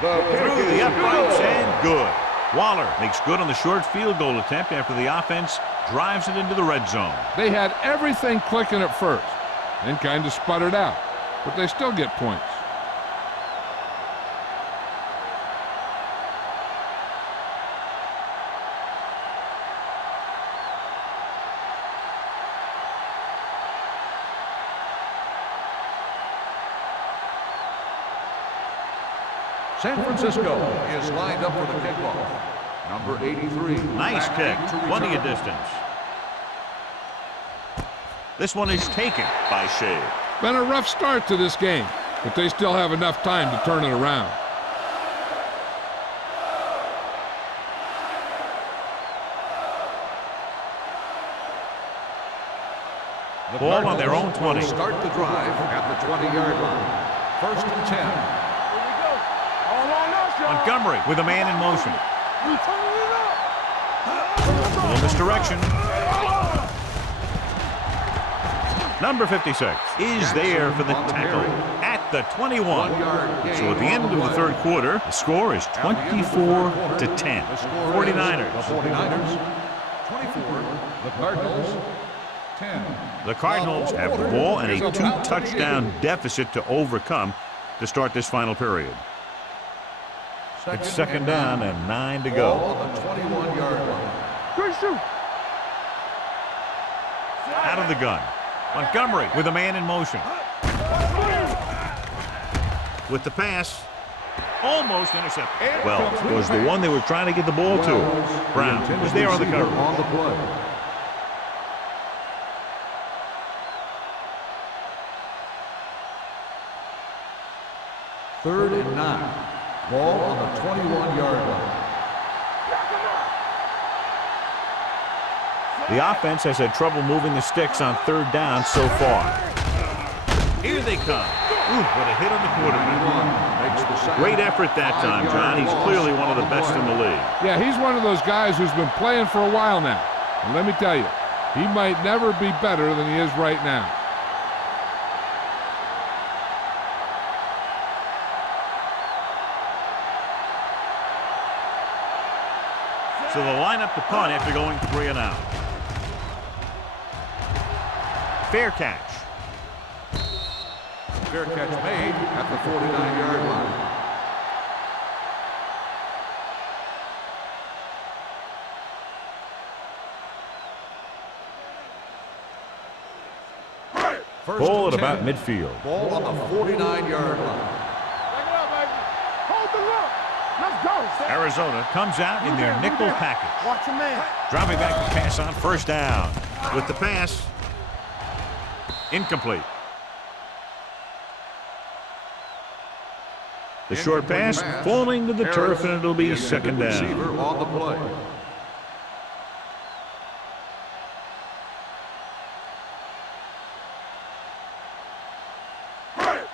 Through the uprights and good. Waller makes good on the short field goal attempt after the offense drives it into the red zone. They had everything clicking at first, then kind of sputtered out, but they still get points. San Francisco is lined up for the kickoff. Number 83. Nice kick, plenty of distance. This one is taken by Shea. Been a rough start to this game, but they still have enough time to turn it around. The Ball on their own 20. Start the drive at the 20-yard line. First and 10. Montgomery with a man in motion. We turning it up. A little misdirection. Number 56 is there for the tackle at the 21. So at the end of the third quarter, the score is 24-10. 49ers. 24. The Cardinals. 10. The Cardinals have the ball and a 2-touchdown deficit to overcome to start this final period. It's second down and 9 to go. On the 21-yard line. Good shoot. Out of the gun. Montgomery with a man in motion. With the pass. Almost intercepted. Well, it was the one they were trying to get the ball to. Brown was there on the cover. On the play. Third and 9. Ball on the 21-yard line. The offense has had trouble moving the sticks on third down so far. Here they come. Ooh, what a hit on the quarterback. Great effort that time, John. He's clearly one of the best in the league. Yeah, he's one of those guys who's been playing for a while now. And let me tell you, he might never be better than he is right now. So they'll line up to punt after going 3 and out. Fair catch. Fair catch made at the 49-yard line. Ball at about midfield. Ball on the 49-yard line. Back it up, baby. Hold the look. Let's go. Arizona comes out in their nickel package. Watch your man. Dropping back to pass on first down. With the pass, incomplete. The short pass falling to the turf, and it'll be second down. Receiver on the play.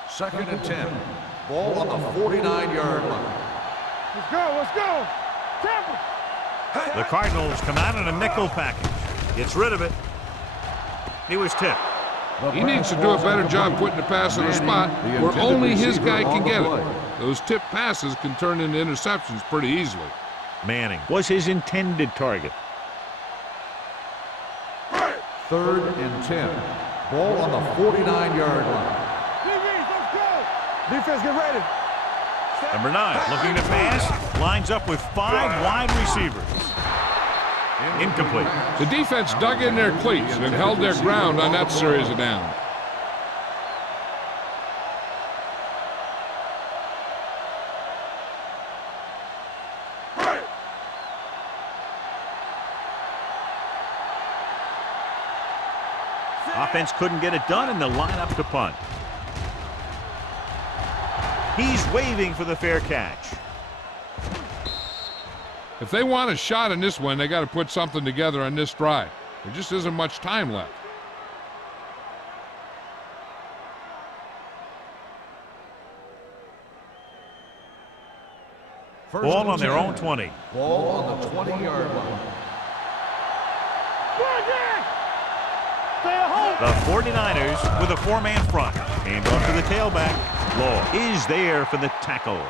Second and 10. Ball on the 49-yard line. Let's go. Let's go. Tampa. The Cardinals come out in a nickel package. Gets rid of it. He was tipped. He needs to do a better job putting the pass in a spot where only his guy can get it. Those tipped passes can turn into interceptions pretty easily. Manning was his intended target. Third and 10. Ball on the 49-yard line. Let's go. Defense, get ready. Number 9 looking to pass. Lines up with 5 wide receivers. Incomplete. The defense dug in their cleats and held their ground on that series of downs. Offense couldn't get it done, and the lineup to punt. He's waving for the fair catch. If they want a shot in this one, they got to put something together on this drive. There just isn't much time left. Ball on their own 20. Ball on the 20-yard line. The 49ers with a 4-man front. Hand off to the tailback. Law is there for the tackle.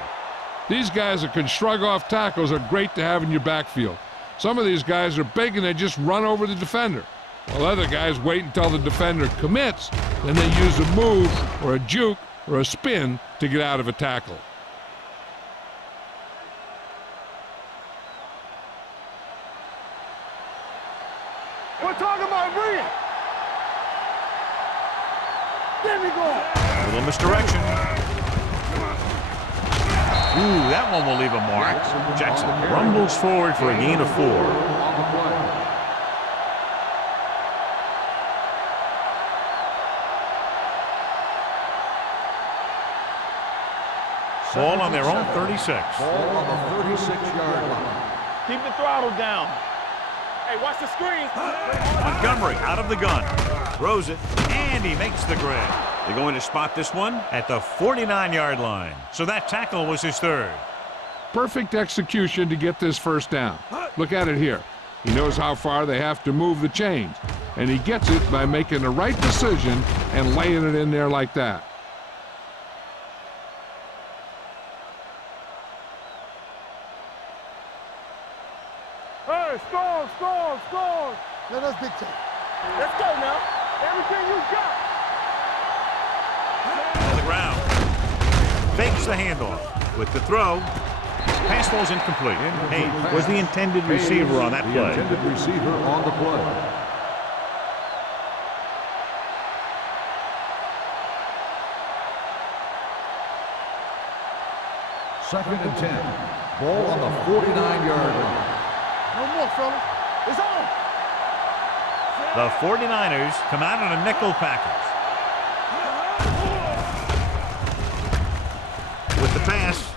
These guys that can shrug off tackles are great to have in your backfield. Some of these guys are big and they just run over the defender. While other guys wait until the defender commits, then they use a move or a juke or a spin to get out of a tackle. We're talking about bring it. There we go. Little misdirection. Ooh, that one will leave a mark. Jackson rumbles forward for a gain of 4. Ball on their own 36. Ball on the 36-yard line. Keep the throttle down. Hey, watch the screen. Montgomery out of the gun. Throws it, and he makes the grab. They're going to spot this one at the 49-yard line. So that tackle was his 3rd. Perfect execution to get this first down. Look at it here. He knows how far they have to move the chains, and he gets it by making the right decision and laying it in there like that. Hey, score. Let us dictate. Let's go now. Everything you got. On the ground. Fakes the handoff. With the throw, pass falls incomplete. Hayes was the intended receiver on that play. The intended receiver on the play. Second and 10. Ball on the 49-yard line. No more, fellas. It's on. The 49ers come out in a nickel package. With the pass.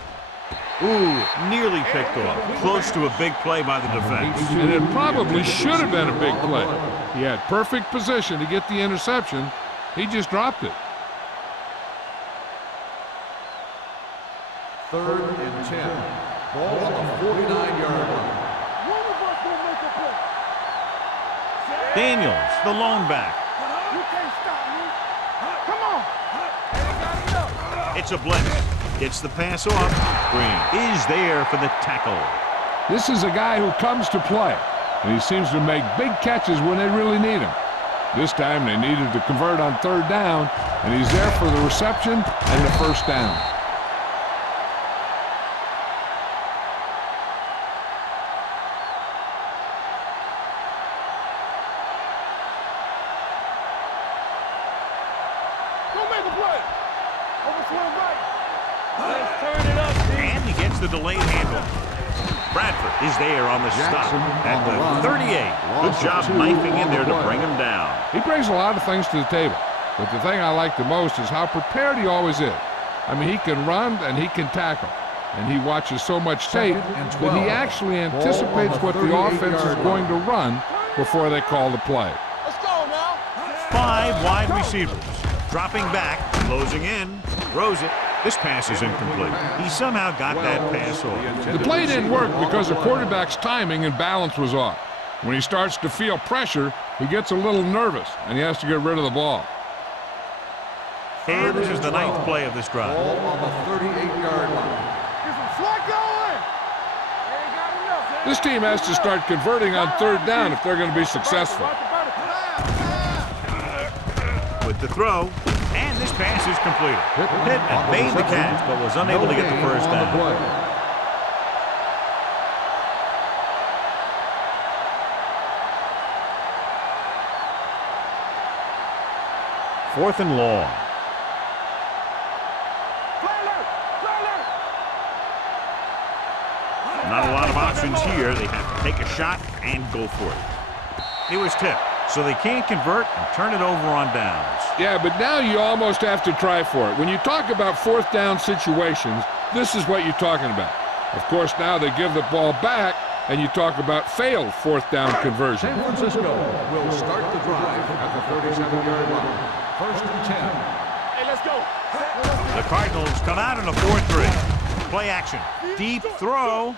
Ooh, nearly picked off. Close to a big play by the defense. And it probably should have been a big play. He had perfect position to get the interception. He just dropped it. Third and 10. Ball on the 49-yard line. One of us will make a play. Daniels, the lone back. You can't stop me. Come on. It's a blitz. Gets the pass off. Green is there for the tackle. This is a guy who comes to play, and he seems to make big catches when they really need him. This time they needed to convert on 3rd down, and he's there for the reception and the first down. the delayed handoff. Bradford is there on the stop at the 38. Good job knifing in there to bring him down. He brings a lot of things to the table, but the thing I like the most is how prepared he always is. I mean, he can run and he can tackle, and he watches so much tape that he actually anticipates what the offense is going to run before they call the play. Let's go now. 5 wide receivers. Dropping back, closing in, throws it. This pass is incomplete. He somehow got that pass off. The play didn't work because the quarterback's timing and balance was off. When he starts to feel pressure, he gets a little nervous, and he has to get rid of the ball. And this is the 9th play of this drive. Ball on the 38-yard line. Get some slack going. Ain't got enough. This team has to start converting on 3rd down if they're going to be successful. With the throw, and this pass is completed. Hit and made the catch, but was unable to get the first down. 4th and long. Not a lot of options here. They have to take a shot and go for it. It was tipped, so they can't convert and turn it over on downs. Yeah, but now you almost have to try for it. When you talk about 4th down situations, this is what you're talking about. Of course, now they give the ball back, and you talk about failed 4th down conversion. San Francisco will start the drive at the 37-yard line. 1st and 10. Hey, let's go. The Cardinals come out in a 4-3. Play action. Deep throw.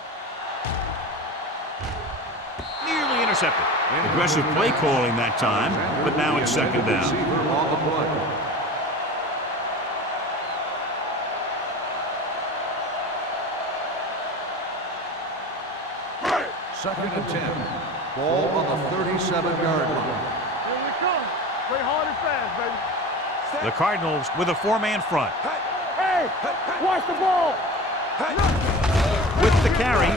Nearly intercepted. Aggressive play calling that time, but now it's 2nd down. 2nd and 10. Ball on the 37-yard line. Here we come. Play hard and fast, baby. The Cardinals with a 4-man front. Hey, watch the ball. With the carry,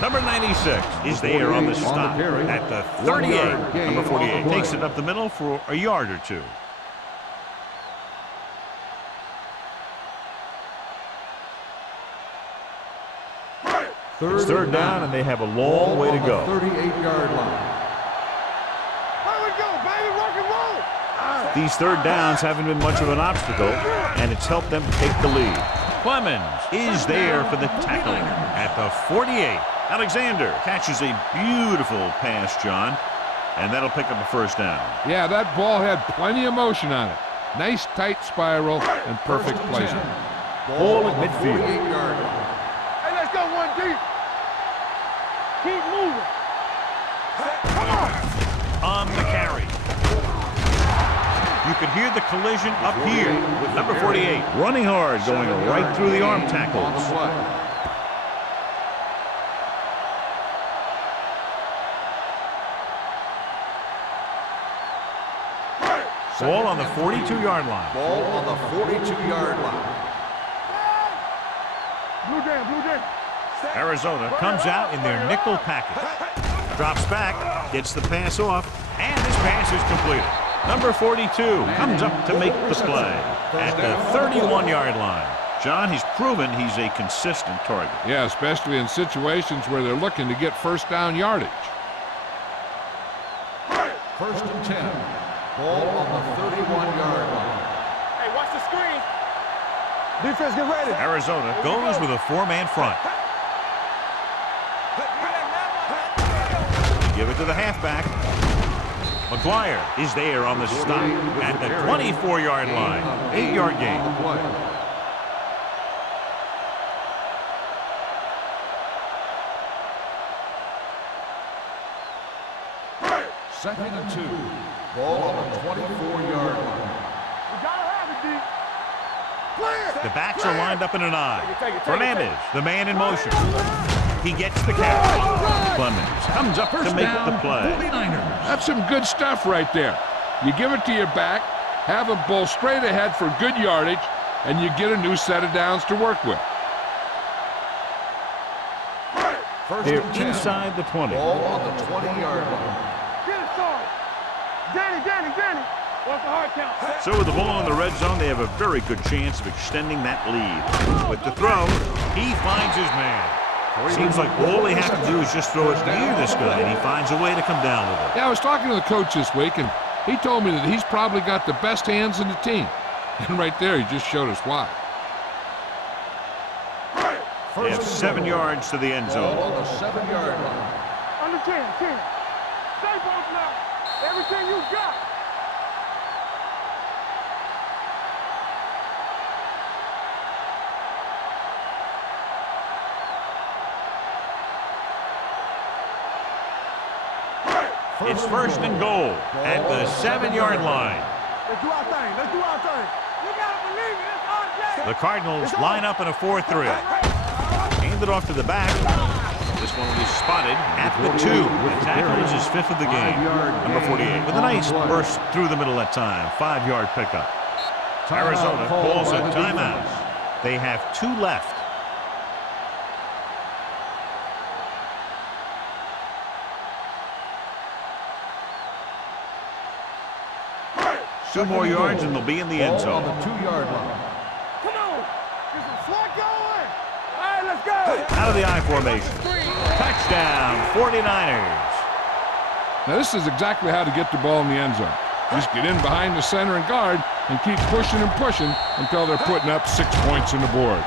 number 96 is there on the stop at the 38. Number 48 takes it up the middle for a yard or two. It's 3rd down, and they have a long way to go. 38-yard line. Here we go, baby. Rock and roll. These 3rd downs haven't been much of an obstacle, and it's helped them take the lead. Clemens is there for the tackle at the 48. Alexander catches a beautiful pass, John, and that'll pick up a 1st down. Yeah, that ball had plenty of motion on it. Nice tight spiral and perfect placement. Ball at midfield. Hey, let's go one deep. Keep moving. Come on. On the carry. You could hear the collision up here with number 48. Running hard, going right through the arm tackles. 'Ball on the 42-yard line. Ball on the 42-yard line. Blue jam, blue jam. Arizona comes out in their nickel package. Drops back, gets the pass off, and this pass is completed. Number 42 comes up to make the play at the 31-yard line. John, he's proven he's a consistent target. Yeah, especially in situations where they're looking to get 1st down yardage. 1st and 10. Ball on the 31-yard line. Hey, watch the screen. Defense, get ready. Arizona goes with a 4-man front. Give it to the halfback. McGuire is there on the stop at the 24-yard line. 8-yard gain. 2nd and 2. Ball on the 24-yard line. We gotta have it, D. Clear. The backs are lined up in an eye. Fernandez, the man in motion. He gets the catch. Clemens comes up to make the play. That's some good stuff right there. You give it to your back, have him bowl straight ahead for good yardage, and you get a new set of downs to work with. They're inside the 20. Ball on the 20-yard line. Get it started. Danny. What's the hard count? So with the ball in the red zone, they have a very good chance of extending that lead. With the throw, he finds his man. Seems like all they have to do is just throw it near this guy, and he finds a way to come down with it. Yeah, I was talking to the coach this week, and he told me that he's probably got the best hands in the team. And right there, he just showed us why. They have 7 yards to the end zone. On the 7-yard line. Under 10. Stay both now. Everything you got. It's first and goal at the 7-yard line. Let's do our thing. You gotta believe it. It's our day. The Cardinals line up in a 4-3. Hand it off to the back. This one will be spotted at the 2. The tackle is his 5th of the game. Number 48 with a nice burst through the middle that time. 5-yard pickup. Arizona calls a timeout. They have 2 left. Two more yards and they'll be in the end zone. On the 2-yard line. Come on. Get some slack going. All right, let's go. Out of the I formation. Touchdown, 49ers. Now, this is exactly how to get the ball in the end zone. Just get in behind the center and guard and keep pushing and pushing until they're putting up 6 points on the board.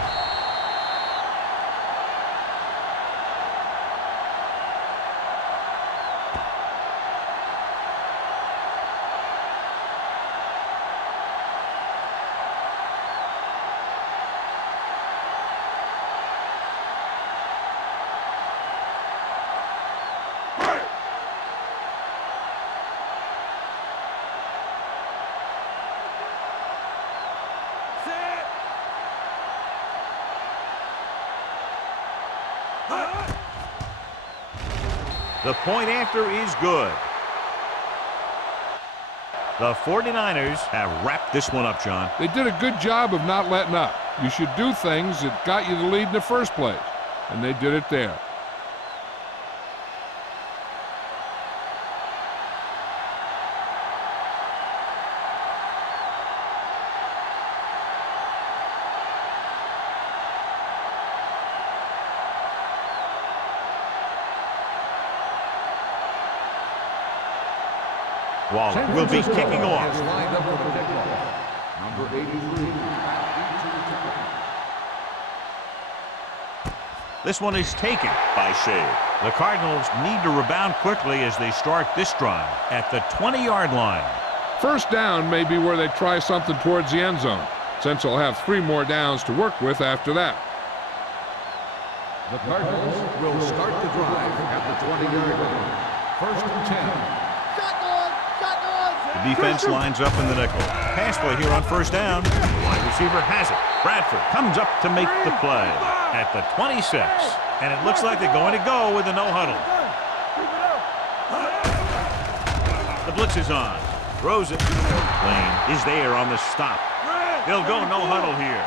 The point after is good. The 49ers have wrapped this one up, John. They did a good job of not letting up. You should do things that got you the lead in the first place, and they did it there. Waller will be kicking off. Is lined up for the kickoff. Number 83. This one is taken by Shea. The Cardinals need to rebound quickly as they start this drive at the 20-yard line. First down may be where they try something towards the end zone, since they'll have 3 more downs to work with after that. The Cardinals will start the drive at the 20-yard line. First and 10. The defense lines up in the nickel. Pass play here on first down. Wide receiver has it. Bradford comes up to make the play at the 26. And it looks like they're going to go with a no huddle. The blitz is on. Throws it. Lane is there on the stop. They'll go no huddle here.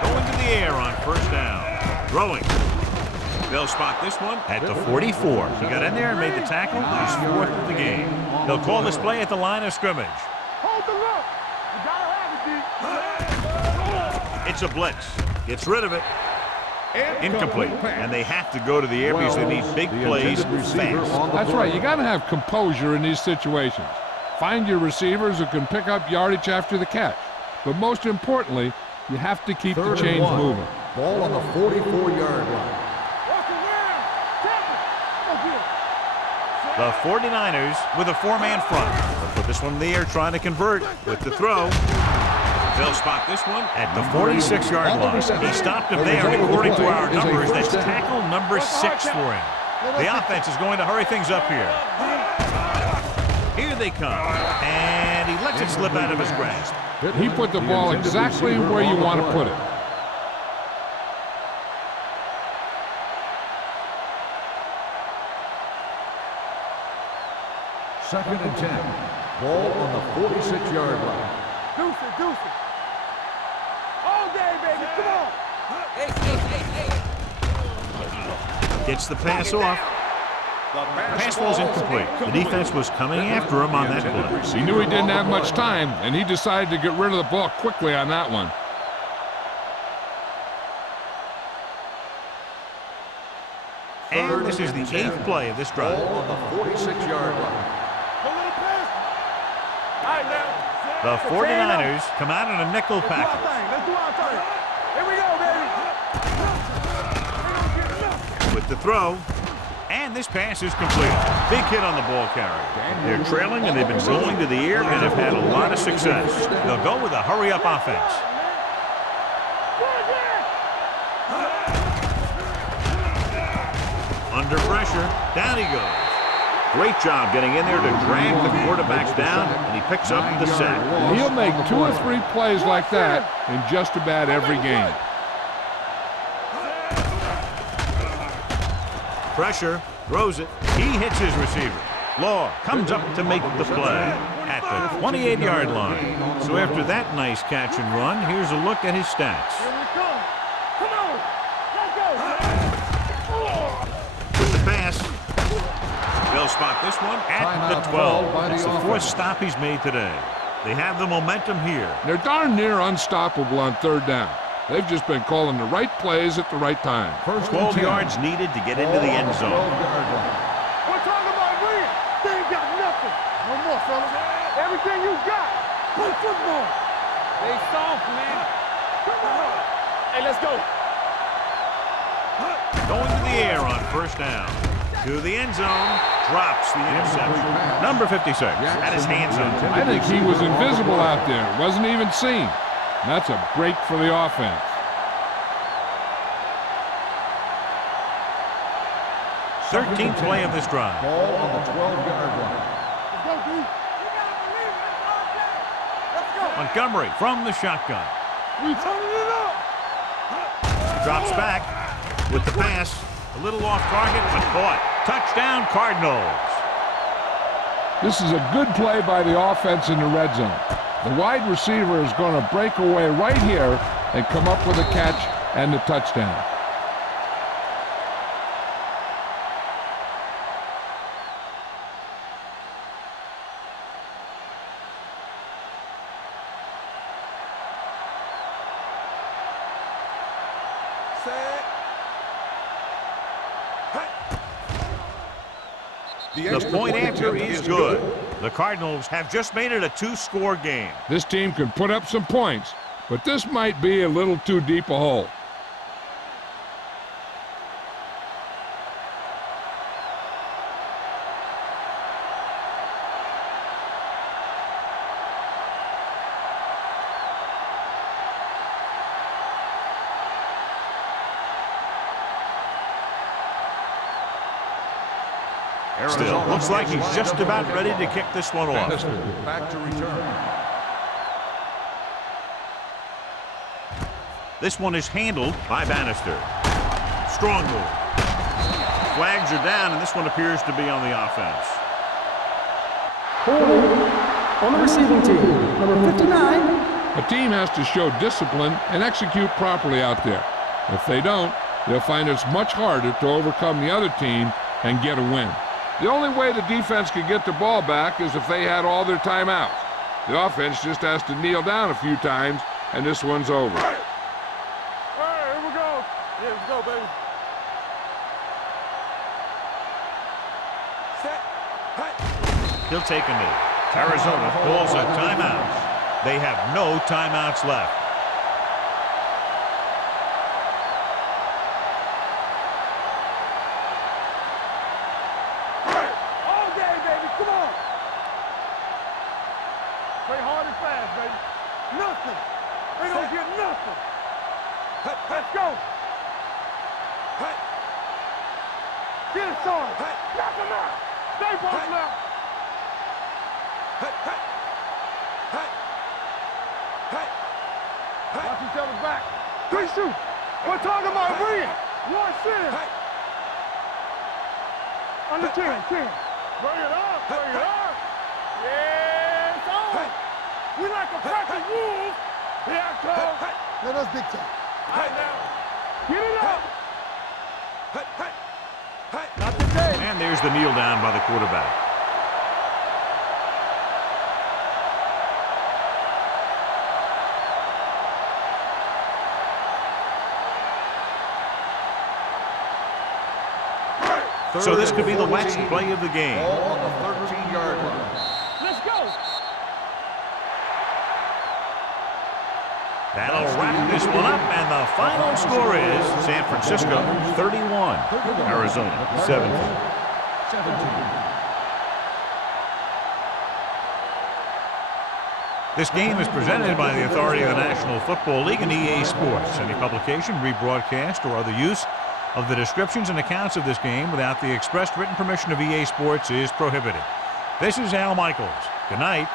Going to the air on first down. Throwing. They'll spot this one at the 44. He got in there and made the tackle. He's 4th of the game. They'll call this play at the line of scrimmage. Hold the look. You gotta have it, D. It's a blitz. Gets rid of it. Incomplete. And they have to go to the air because they need big plays fast. That's right. You got to have composure in these situations. Find your receivers who can pick up yardage after the catch. But most importantly, you have to keep the chains moving. Ball on the 44-yard line. The 49ers with a 4-man front. They'll put this one in the air trying to convert with the throw. They'll spot this one at the 46-yard line. He stopped him there, and according to our numbers, that's tackle number 6 for him. The offense is going to hurry things up here. Here they come, and he lets it slip out of his grasp. He put the ball exactly where you want to put it. Second and 10. Ball on the 46-yard line. Deuce it. All day, baby. Come on. Gets the pass off. Pass was incomplete. The defense was coming after him on that play. He knew he didn't have much time, and he decided to get rid of the ball quickly on that one. And this is the 8th play of this drive. Ball on the 46-yard line. The 49ers come out in a nickel package. Let's do our thing. Here we go, baby. With the throw, and this pass is completed. Big hit on the ball carrier. They're trailing, and they've been going to the air and have had a lot of success. They'll go with a hurry-up offense. Under pressure, down he goes. Great job getting in there to drag the quarterbacks down, and he picks up the sack. He'll make 2 or 3 plays like that in just about every game. Pressure, throws it. He hits his receiver. Law comes up to make the play at the 28-yard line. So after that nice catch and run, here's a look at his stats. Here we come. Come on. Let's go. With the pass, they'll spot this one at the 12. It's the 4th stop he's made today. They have the momentum here. They're darn near unstoppable on 3rd down. They've just been calling the right plays at the right time. 12 yards needed to get into the end zone. We're talking about win. They ain't got nothing. No more, fellas. Everything you got. Play football. They soft, man. Come on. Hey, let's go. Going to the air on 1st down. To the end zone. Drops the interception. Number 56 had his hands on it. I think he was invisible out there. Wasn't even seen. And that's a break for the offense. Thirteenth play of this drive. Ball on the 12-yard line. Let's go, D. You gotta believe it. Let's go. Montgomery from the shotgun. We turning it up. Drops back with the pass. A little off target, but caught. Touchdown, Cardinals. This is a good play by the offense in the red zone. The wide receiver is going to break away right here and come up with a catch and the touchdown. The point after is good. The Cardinals have just made it a 2-score game. This team can put up some points, but this might be a little too deep a hole. Still, looks like he's just about ready to kick this one off. Back to return. This one is handled by Bannister. Strong move. Flags are down, and this one appears to be on the offense. Holding on the receiving team, number 59. A team has to show discipline and execute properly out there. If they don't, they'll find it's much harder to overcome the other team and get a win. The only way the defense could get the ball back is if they had all their timeouts. The offense just has to kneel down a few times, and this one's over. All right, here we go. Yeah, let's go, baby. Set. Hey. He'll take a knee. Arizona calls a timeout. They have no timeouts left. Play hard and fast, baby. Nothing. They don't get nothing. Let's go. Get it, son. Knock him out. Stay both now. Watch each other back. 3 shoot. We're talking about win. 1 center. Under 10. Bring it up. Bring it up. Yeah, it's on. We like a pack of wolves. Here I come. Let us big time. All right, now. Get it up. Not today. And And there's the kneel down by the quarterback. So this could be the last play of the game. Ball on the 13-yard line. Let's go. That'll wrap this one up, and the final score is San Francisco 31, Arizona 17. This game is presented by the authority of the National Football League and EA Sports. Any publication, rebroadcast, or other use of the descriptions and accounts of this game without the expressed written permission of EA Sports is prohibited. This is Al Michaels. Good night.